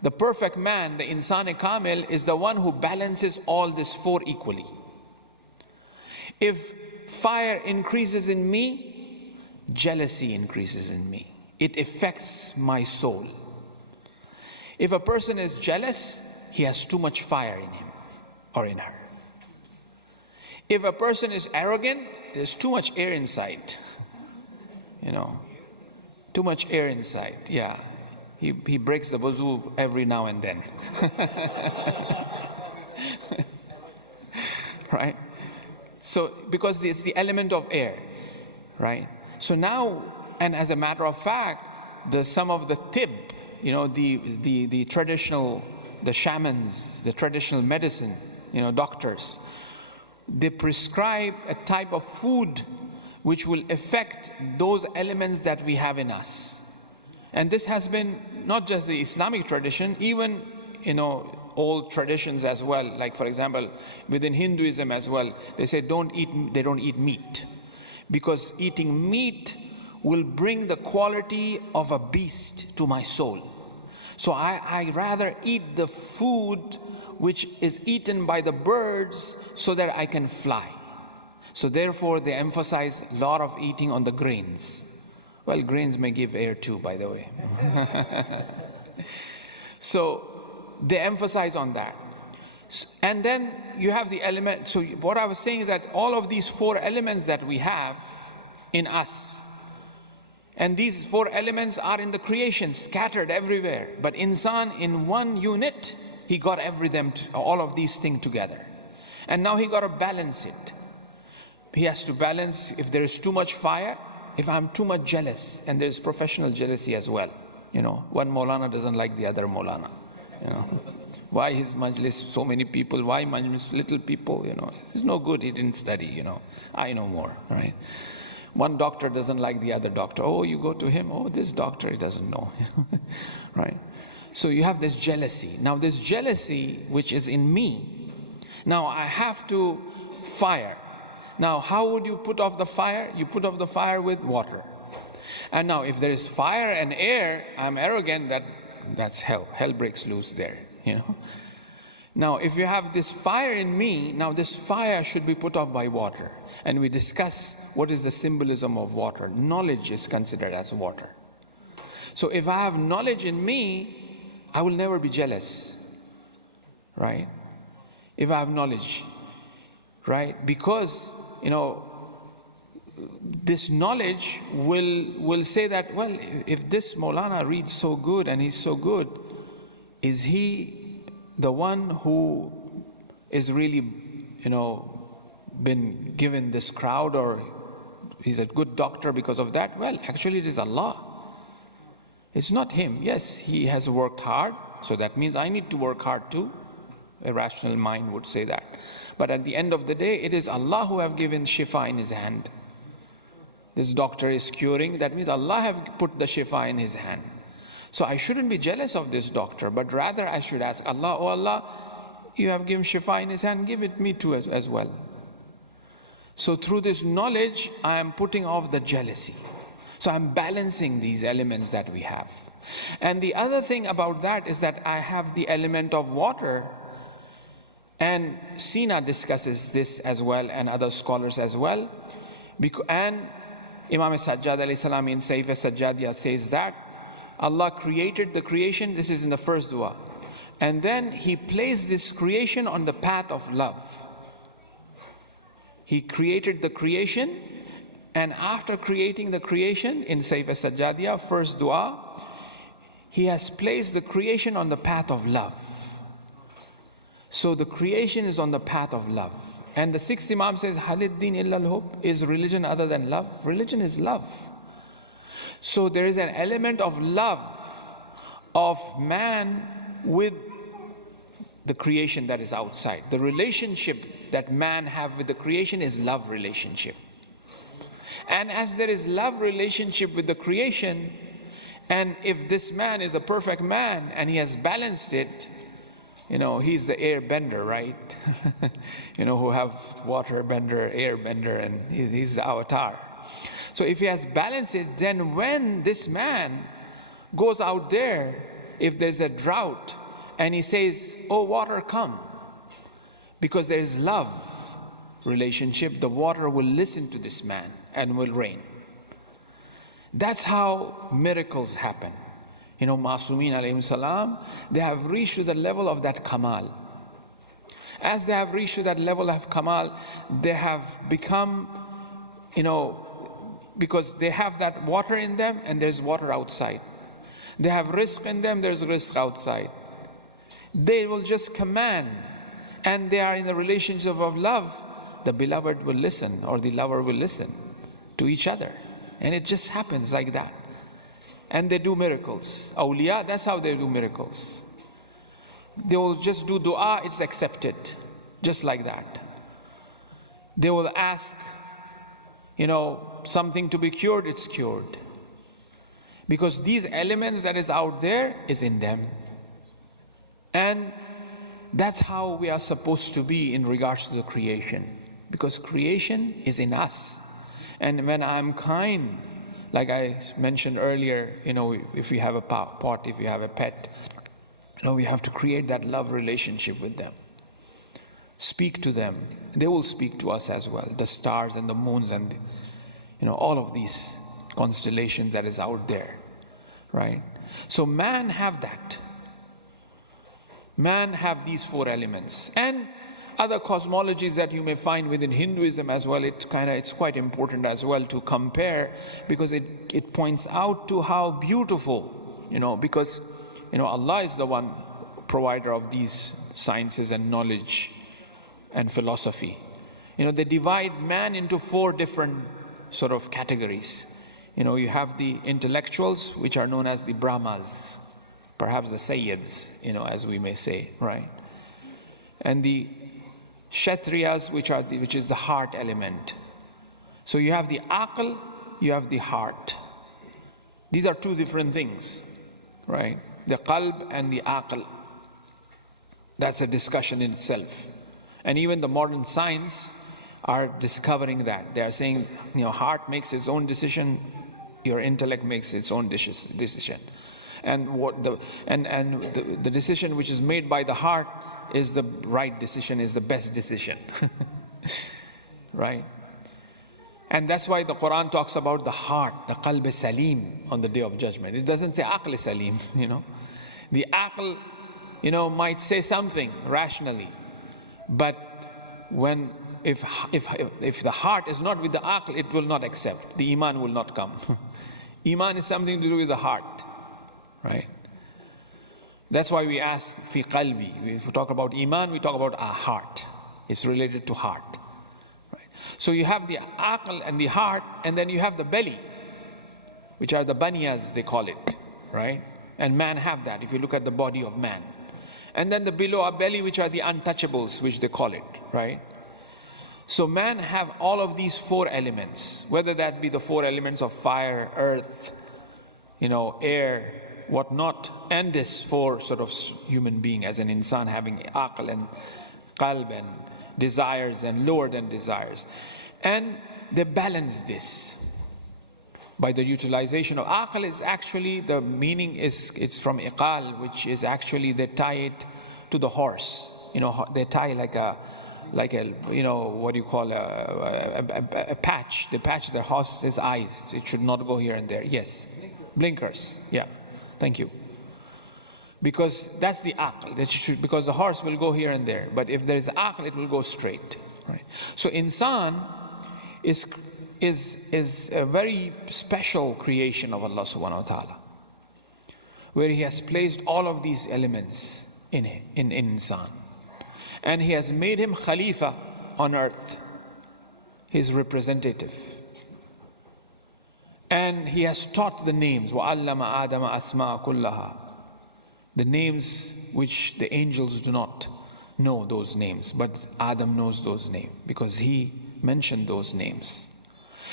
The perfect man, the insan-e-kamil, is the one who balances all these four equally. If fire increases in me, jealousy increases in me. It affects my soul. If a person is jealous, he has too much fire in him or in her. If a person is arrogant, there's too much air inside. You know, too much air inside. Yeah, he breaks the wuzu every now and then. Right? So, because it's the element of air, right? So now, and as a matter of fact, some of the tib, you know, the traditional, the shamans, the traditional medicine, you know, doctors, they prescribe a type of food which will affect those elements that we have in us. And this has been not just the Islamic tradition, even, you know, old traditions as well. Like for example, within Hinduism as well, they say they don't eat meat, because eating meat will bring the quality of a beast to my soul. So I rather eat the food which is eaten by the birds so that I can fly. So therefore they emphasize a lot of eating on the grains. Well, grains may give air too, by the way. So they emphasize on that. And then you have the element. So what I was saying is that all of these four elements that we have in us, and these four elements are in the creation, scattered everywhere. But insan, in one unit, he got all of these things together. And now he got to balance it. He has to balance if there is too much fire, if I'm too much jealous, and there's professional jealousy as well. You know, one Moulana doesn't like the other Moulana. You know, why his majlis, so many people, why majlis, little people, you know, it's no good, he didn't study, you know, I know more, right? One doctor doesn't like the other doctor. Oh, you go to him, oh, this doctor, he doesn't know, right? So you have this jealousy. Now this jealousy, which is in me, now I have to fire. Now how would you put off the fire? You put off the fire with water. And now if there is fire and air, I'm arrogant, that's hell. Hell breaks loose there, you know. Now, if you have this fire in me, now this fire should be put off by water. And we discuss what is the symbolism of water. Knowledge is considered as water. So if I have knowledge in me, I will never be jealous, right? If I have knowledge, right? Because, this knowledge will say that, well, if this Moulana reads so good and he's so good, is he the one who is really, been given this crowd, or he's a good doctor because of that? Well, actually it is Allah. It's not him. Yes, he has worked hard, so that means I need to work hard too. A rational mind would say that. But at the end of the day, it is Allah who have given shifa in his hand. This doctor is curing, that means Allah have put the shifa in his hand. So I shouldn't be jealous of this doctor, but rather I should ask Allah, oh Allah, you have given shifa in his hand, give it me too as well. So through this knowledge, I am putting off the jealousy. So I'm balancing these elements that we have. And the other thing about that is that I have the element of water. And Sina discusses this as well, and other scholars as well. And Imam Sajjad alayhi salam in Saif Sajjadiyah says that Allah created the creation, this is in the first dua. And then He placed this creation on the path of love. He created the creation, and after creating the creation in Saif Sajjadiyah, first dua, He has placed the creation on the path of love. So the creation is on the path of love. And the sixth Imam says, Halid din illa al-hub, is religion other than love? Religion is love. So there is an element of love of man with the creation that is outside. The relationship that man have with the creation is love relationship. And as there is love relationship with the creation, and if this man is a perfect man and he has balanced it, he's the air bender, right? Who have water bender, air bender, and he's the avatar. So if he has balanced it, then when this man goes out there, if there's a drought, and he says, oh water, come, because there is love relationship, the water will listen to this man and will rain. That's how miracles happen. Masumin alayhim salam, they have reached to the level of that kamal. As they have reached to that level of kamal, they have become, because they have that water in them and there's water outside. They have rizq in them, there's rizq outside. They will just command, and they are in the relationship of love. The beloved will listen, or the lover will listen to each other. And it just happens like that. And they do miracles. Awliya, that's how they do miracles. They will just do dua, it's accepted. Just like that. They will ask, something to be cured, it's cured. Because these elements that is out there is in them. And that's how we are supposed to be in regards to the creation. Because creation is in us. And when I'm kind, like I mentioned earlier, if you have a pot, if you have a pet, we have to create that love relationship with them. Speak to them. They will speak to us as well. The stars and the moons and, all of these constellations that is out there, right? So man have that. Man have these four elements. And other cosmologies that you may find within Hinduism as well, it's quite important as well to compare, because it points out to how beautiful, because, Allah is the one provider of these sciences and knowledge and philosophy. They divide man into four different sort of categories. You have the intellectuals, which are known as the Brahmas, perhaps the Sayyids, as we may say, right? And the Kshatriyas, which is the heart element. So you have the aql, you have the heart. These are two different things, right? The qalb and the aql. That's a discussion in itself. And even the modern science are discovering that. They are saying, heart makes its own decision, your intellect makes its own decision. And the decision which is made by the heart is the right decision, is the best decision. Right? And that's why the Quran talks about the heart, the qalb salim, on the day of judgment. It doesn't say aql salim, The aql, might say something rationally, but if the heart is not with the aql, it will not accept. The iman will not come. Iman is something to do with the heart, right? That's why we ask fi qalbi. We talk about iman, we talk about our heart. It's related to heart. So you have the aql and the heart, and then you have the belly, which are the baniyas, they call it, right? And man have that, if you look at the body of man. And then the below our belly, which are the untouchables, which they call it, right? So man have all of these 4 elements, whether that be the 4 elements of fire, earth, air, whatnot, and this 4 sort of human being as an insan having aql and qalb and desires and lower than desires. And they balance this by the utilization of aql. Is actually, the meaning is, it's from iqal, which is actually they tie it to the horse. They tie like a what do you call a patch. They patch the horse's eyes. It should not go here and there. Yes, blinkers. Yeah, thank you. Because that's the aql. Because the horse will go here and there. But if there is aql, it will go straight. Right? So insan is a very special creation of Allah subhanahu wa ta'ala, where He has placed all of these elements in insan. And He has made him Khalifa on earth, His representative. And He has taught the names. وَعَلَّمَ آدَمَ أَسْمَاءَ كُلَّهَا. The names which the angels do not know those names, but Adam knows those names because he mentioned those names.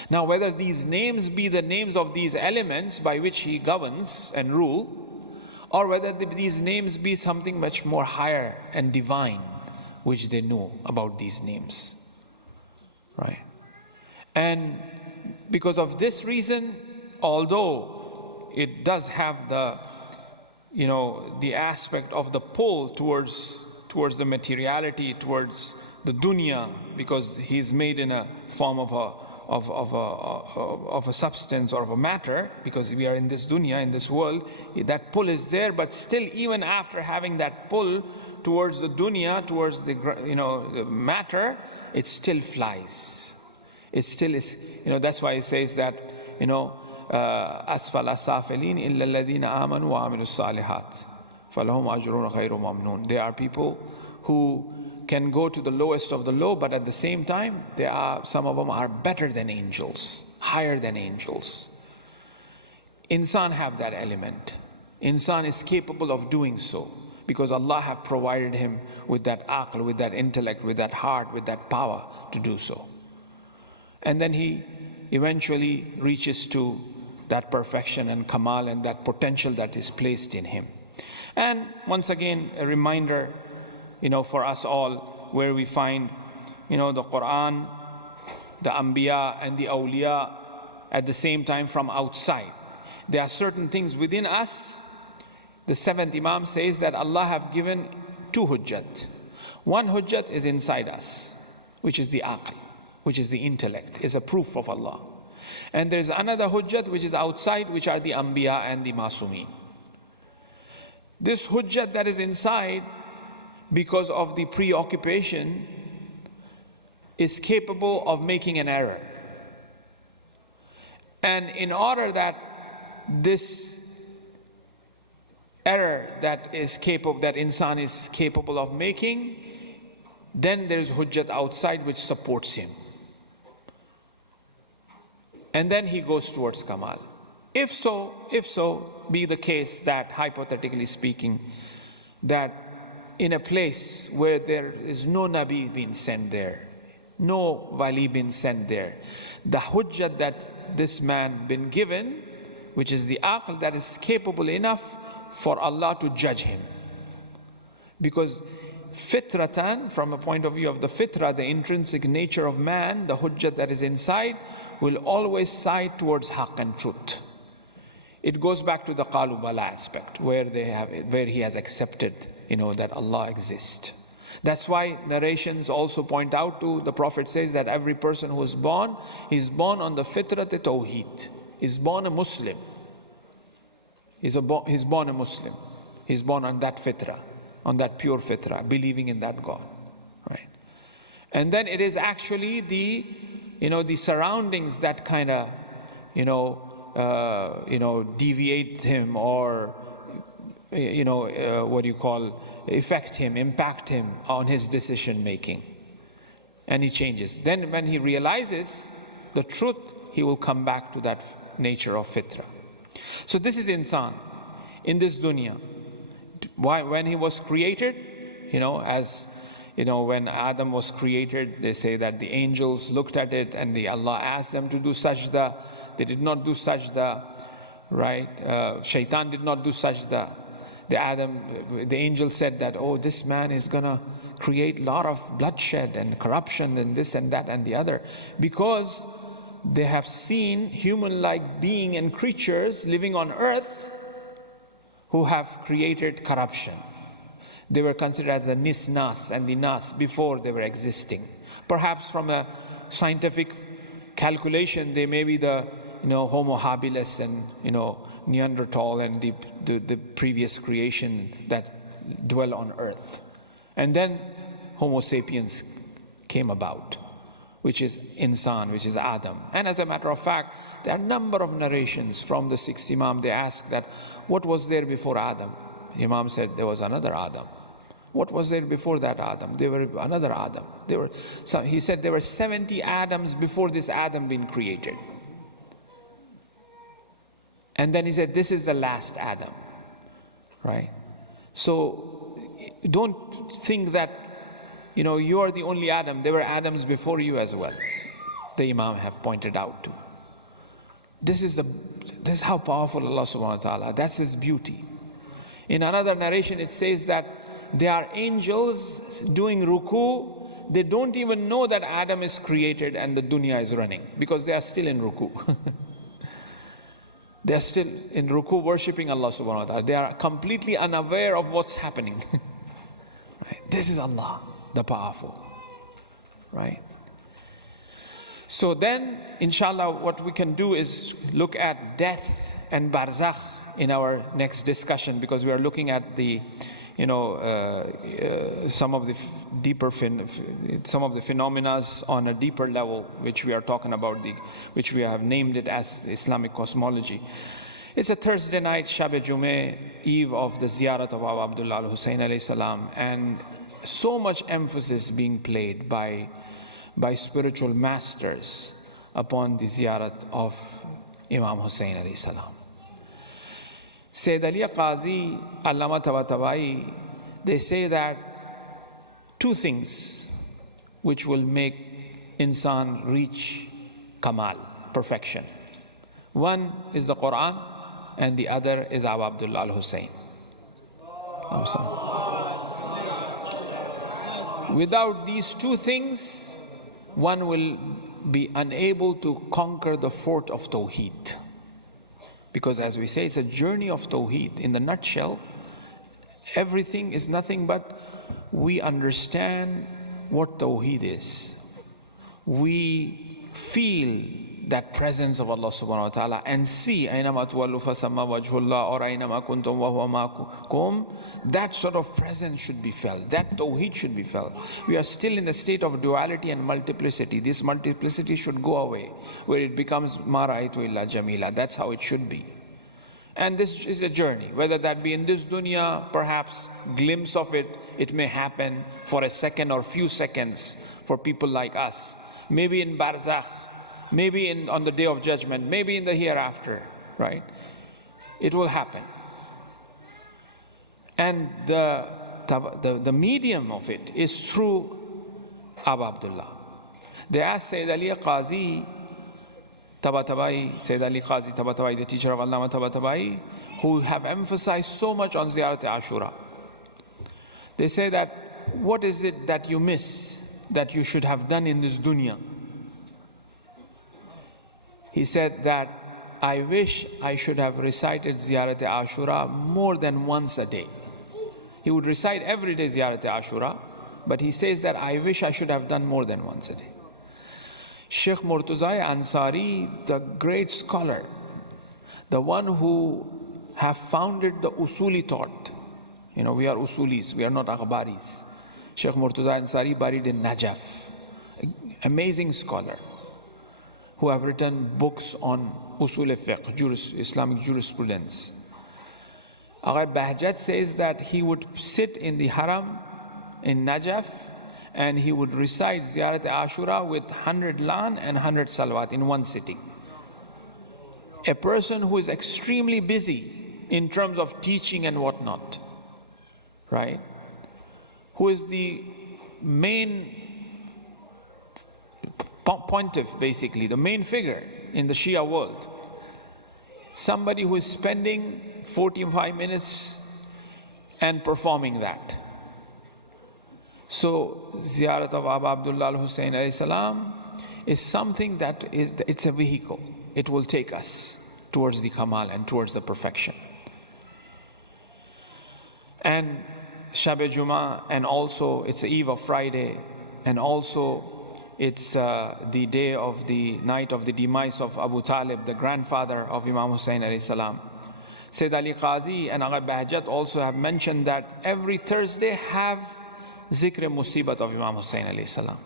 Now, whether these names be the names of these elements by which He governs and rule, or whether these names be something much more higher and divine, which they know about these names, right? And because of this reason, although it does have the aspect of the pull towards the materiality, towards the dunya, because He's made in a form of a substance or of a matter, because we are in this dunya, in this world, that pull is there. But still, even after having that pull towards the dunya, towards the the matter, it still flies. It still is. That's why it says that أسفل السافلين إلا الذين آمنوا وعملوا الصالحات فلهم أجر غير ممنون. There are people who can go to the lowest of the low, but at the same time, some of them are better than angels, higher than angels. Insan have that element. Insan is capable of doing so because Allah have provided him with that aql, with that intellect, with that heart, with that power to do so. And then he eventually reaches to that perfection and kamal and that potential that is placed in him. And once again, a reminder, for us all, where we find, the Quran, the Anbiya and the Awliya at the same time from outside. There are certain things within us. The 7th Imam says that Allah have given 2 hujjat. One hujjat is inside us, which is the aql, which is the intellect, is a proof of Allah. And there's another hujjat which is outside, which are the Anbiya and the Masumeen. This hujjat that is inside, because of the preoccupation, is capable of making an error. And in order that this error that insan is capable of making, then there is hujjat outside which supports him. And then he goes towards Kamal. If so be the case that, hypothetically speaking, that in a place where there is no Nabi being sent there, no Wali being sent there, the hujjat that this man been given, which is the aql, that is capable enough for Allah to judge him. Because fitratan, from a point of view of the fitra, the intrinsic nature of man, the hujjat that is inside will always side towards haqq and truth. It goes back to the qalubala aspect, where he has accepted, that Allah exists. That's why narrations also point out to, the Prophet says that every person who is born, he's born on the fitrat tawheed. He's born a Muslim. He's born a Muslim. He's born on that fitrah, on that pure fitrah, believing in that God, right? And then it is actually the surroundings that kind of, deviate him, or, affect him, impact him on his decision making. And he changes. Then when he realizes the truth, he will come back to that nature of fitrah. So this is insan in this dunya. When he was created, when Adam was created, they say that the angels looked at it and Allah asked them to do sajda. They did not do sajda, right? Shaitan did not do sajda. The angel said that, oh, this man is gonna create a lot of bloodshed and corruption and this and that and the other, because they have seen human-like beings and creatures living on earth who have created corruption. They were considered as the nisnas and the nas before they were existing. Perhaps from a scientific calculation, they may be the Homo habilis and Neanderthal and the previous creation that dwell on earth. And then Homo sapiens came about, which is insan, which is Adam. And as a matter of fact, there are a number of narrations from the sixth Imam. They asked that, what was there before Adam? Imam said there was another Adam. What was there before that Adam? There were another Adam. He said there were 70 Adams before this Adam being created. And then he said, this is the last Adam, right? So don't think that, you are the only Adam. There were Adams before you as well. The Imam have pointed out to. This is how powerful Allah subhanahu wa ta'ala, that's His beauty. In another narration, it says that there are angels doing ruku. They don't even know that Adam is created and the dunya is running, because they are still in ruku. They are still in ruku worshipping Allah subhanahu wa ta'ala. They are completely unaware of what's happening. Right? This is Allah, the powerful. Right? So then, inshallah, what we can do is look at death and barzakh in our next discussion, because we are looking at the some of the phenomena on a deeper level, which we are talking about, which we have named it as Islamic cosmology. It's a Thursday night, Shab Jummeh, eve of the ziyarat of Abu Abdullah al-Hussein alayhi salam, and so much emphasis being played by spiritual masters upon the ziyarat of Imam Hussein alayhi salam. Sayyid Ali Qazi, Allama Tabatabai, they say that two things which will make insan reach kamal, perfection. One is the Quran and the other is Abu Abdullah al-Hussein. Without these two things, one will be unable to conquer the fort of Tawheed. Because as we say, it's a journey of Tawheed. In the nutshell, everything is nothing but we understand what Tawheed is. We feel that presence of Allah subhanahu wa ta'ala and see أَيْنَمَا تُوَلُّ فَثَمَّ وَجْهُ اللَّهِ or أَيْنَمَا كُنْتُمْ وَهُوَ مَعَكُمْ. That sort of presence should be felt. That Tawheed should be felt. We are still in a state of duality and multiplicity. This multiplicity should go away, where it becomes مَا رَأَيْتُ إِلَّا جَمِيلًا. That's how it should be. And this is a journey, whether that be in this dunya, perhaps glimpse of it, it may happen for a second or few seconds for people like us. Maybe in barzakh, maybe on the day of judgment, maybe in the hereafter, right? It will happen. And the medium of it is through Abu Abdullah. They asked Sayyid Ali Qazi Tabatabai, Sayyid Ali Qazi Tabatabai, the teacher of Allama Tabatabai, who have emphasized so much on Ziyarat Ashura. They say that, what is it that you miss that you should have done in this dunya? He said that I wish I should have recited Ziyarat Ashura more than once a day. He would recite every day Ziyarat Ashura, but he says that I wish I should have done more than once a day. Sheikh Murtaza Ansari, the great scholar, the one who have founded the Usuli thought. You know, we are Usulis, we are not Akhbaris. Sheikh Murtaza Ansari buried in Najaf, amazing scholar who have written books on Usul fiqh, Islamic jurisprudence. Agha Bahjat says that he would sit in the haram in Najaf and he would recite Ziyarat Ashura with 100 lan and 100 salawat in one sitting. A person who is extremely busy in terms of teaching and whatnot, right? Who is the main pontiff, basically, the main figure in the Shia world. Somebody who is spending 45 minutes and performing that. So, Ziyarat of Aba Abdullah al-Hussein alayhi salam is something that it's a vehicle. It will take us towards the Kamal and towards the perfection. And Shab-e-Jum'ah, and also it's the eve of Friday, and also it's the day of the night of the demise of Abu Talib, the grandfather of Imam Hussein alayhi salam. Sayyid Ali Qazi and Agha Bahjat also have mentioned that every Thursday have zikr musibat of Imam Hussein alayhi salam.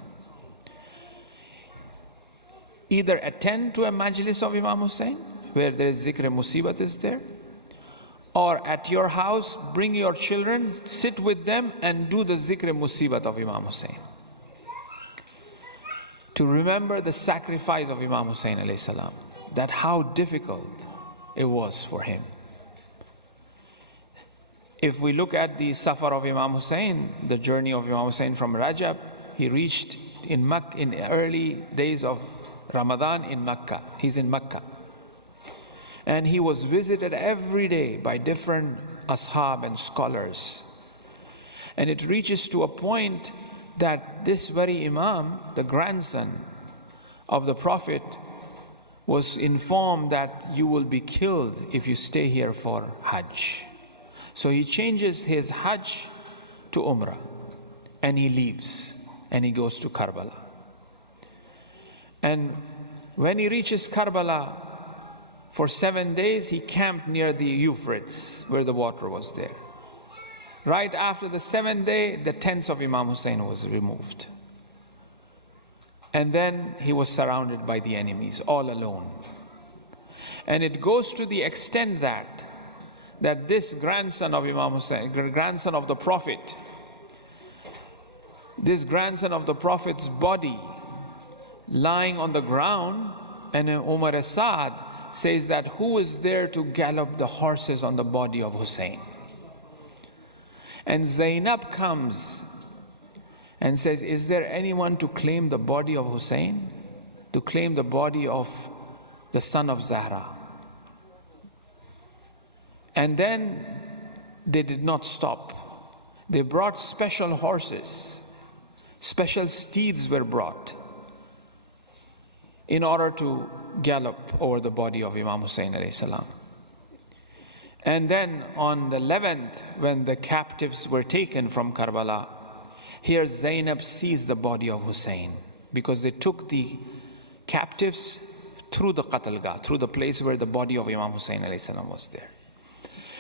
Either attend to a majlis of Imam Hussein, where there is zikr musibat is there, or at your house, bring your children, sit with them and do the zikr musibat of Imam Hussein. To remember the sacrifice of Imam Hussein alayhi salam, that how difficult it was for him. If we look at the safar of Imam Hussein, the journey of Imam Hussein from Rajab, he reached in early days of Ramadan in Makkah. He's in Makkah. And he was visited every day by different ashab and scholars. And it reaches to a point that this very Imam, the grandson of the Prophet, was informed that you will be killed if you stay here for Hajj. So he changes his Hajj to Umrah and he leaves and he goes to Karbala. And when he reaches Karbala, for 7 days he camped near the Euphrates where the water was there. Right after the 7th day, the tents of Imam Hussein was removed. And then he was surrounded by the enemies, all alone. And it goes to the extent that this grandson of Imam Hussein, grandson of the Prophet, this grandson of the Prophet's body lying on the ground, and Umar Asad says that who is there to gallop the horses on the body of Hussein? And Zainab comes and says, is there anyone to claim the body of Hussein? To claim the body of the son of Zahra? And then they did not stop. They brought special horses, special steeds were brought in order to gallop over the body of Imam Hussein alayhi salam. And then on the 11th, when the captives were taken from Karbala, here Zainab sees the body of Hussein, because they took the captives through the Qatlgah, through the place where the body of Imam Hussein alayhi salam was there.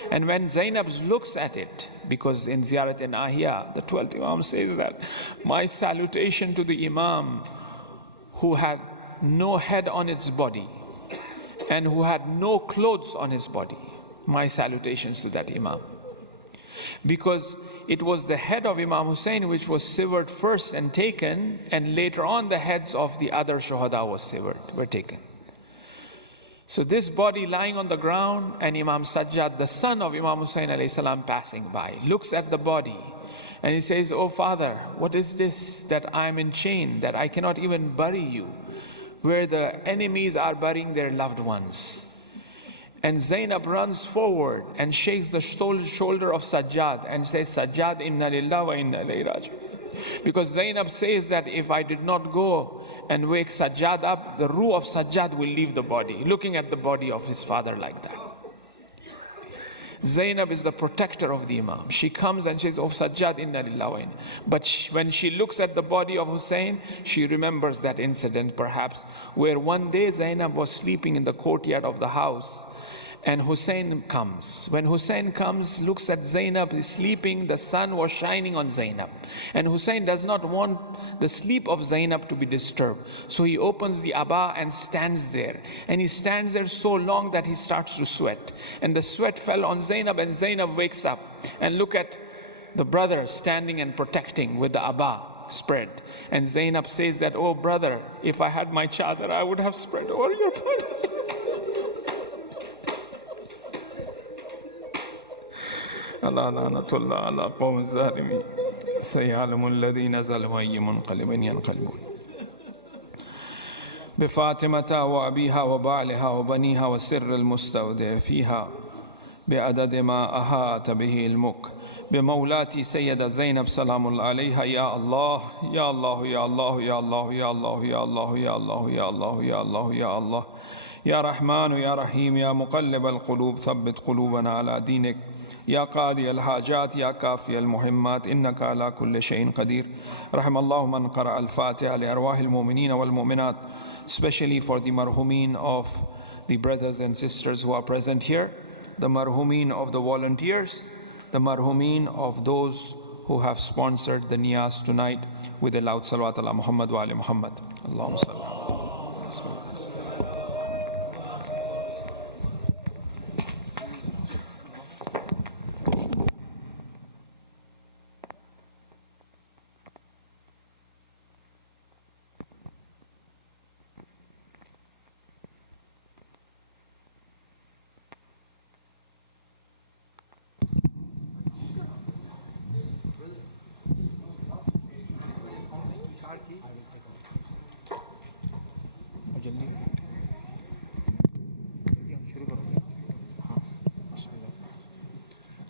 And when Zainab looks at it, because in Ziyarat in Ahya, the 12th Imam says that, my salutation to the Imam who had no head on its body and who had no clothes on his body. My salutations to that Imam. Because it was the head of Imam Hussein which was severed first and taken, and later on the heads of the other shuhada were taken. So this body lying on the ground, and Imam Sajjad, the son of Imam Hussein alayhi salam, passing by, looks at the body and he says, oh father, what is this that I am in chain, that I cannot even bury you, where the enemies are burying their loved ones? And Zainab runs forward and shakes the shoulder of Sajjad and says, Sajjad, inna lillah wa inna ilayhi raji'un. Because Zainab says that if I did not go and wake Sajjad up, the ruh of Sajjad will leave the body, looking at the body of his father like that. Zainab is the protector of the Imam. She comes and says, "Oh Sajjad, inna lillahi wa inna." But when she looks at the body of Hussein, she remembers that incident perhaps, where one day Zainab was sleeping in the courtyard of the house, and Hussein comes. When Hussein comes, looks at Zainab is sleeping, the sun was shining on Zainab. And Hussein does not want the sleep of Zainab to be disturbed. So he opens the abba and stands there. And he stands there so long that he starts to sweat. And the sweat fell on Zainab, and Zainab wakes up. And look at the brother standing and protecting with the abba spread. And Zainab says that, "Oh brother, if I had my chadar, I would have spread all your body." Allah lanatullah ala qawm az-zalimin sayalamu alladhina zalamu ayy munqalibin yanqalibun بفاطمة وأبيها وبعلها وبنيها والسر المستودع فيها بعدد ما أحاط به الملك بمولاتي سيدة زينب سلام الله عليها. يا الله يا الله يا الله يا الله يا الله يا الله يا الله يا الله يا الله يا الله يا رحمن يا رحيم يا مقلب القلوب ثبت قلوبنا على دينك يا قاضي الحاجات يا كافي المهمات إنك على كل شيء قدير. رحم الله من قرأ الفاتحة لأرواح المؤمنين والمؤمنات, especially for the marhumin of the brothers and sisters who are present here, the marhumin of the volunteers, the marhumin of those who have sponsored the niyaz tonight, with a loud salawat ala Muhammad wa ali Muhammad. Allahumma salli ala Muhammad.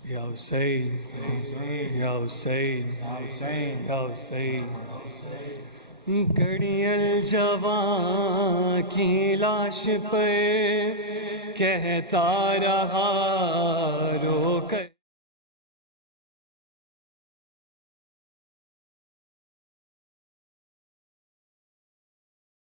Ya Hussein, Ya Hussein, Ya Hussein. کڑیل جوان کی لاش پر کہتا رہا رو کر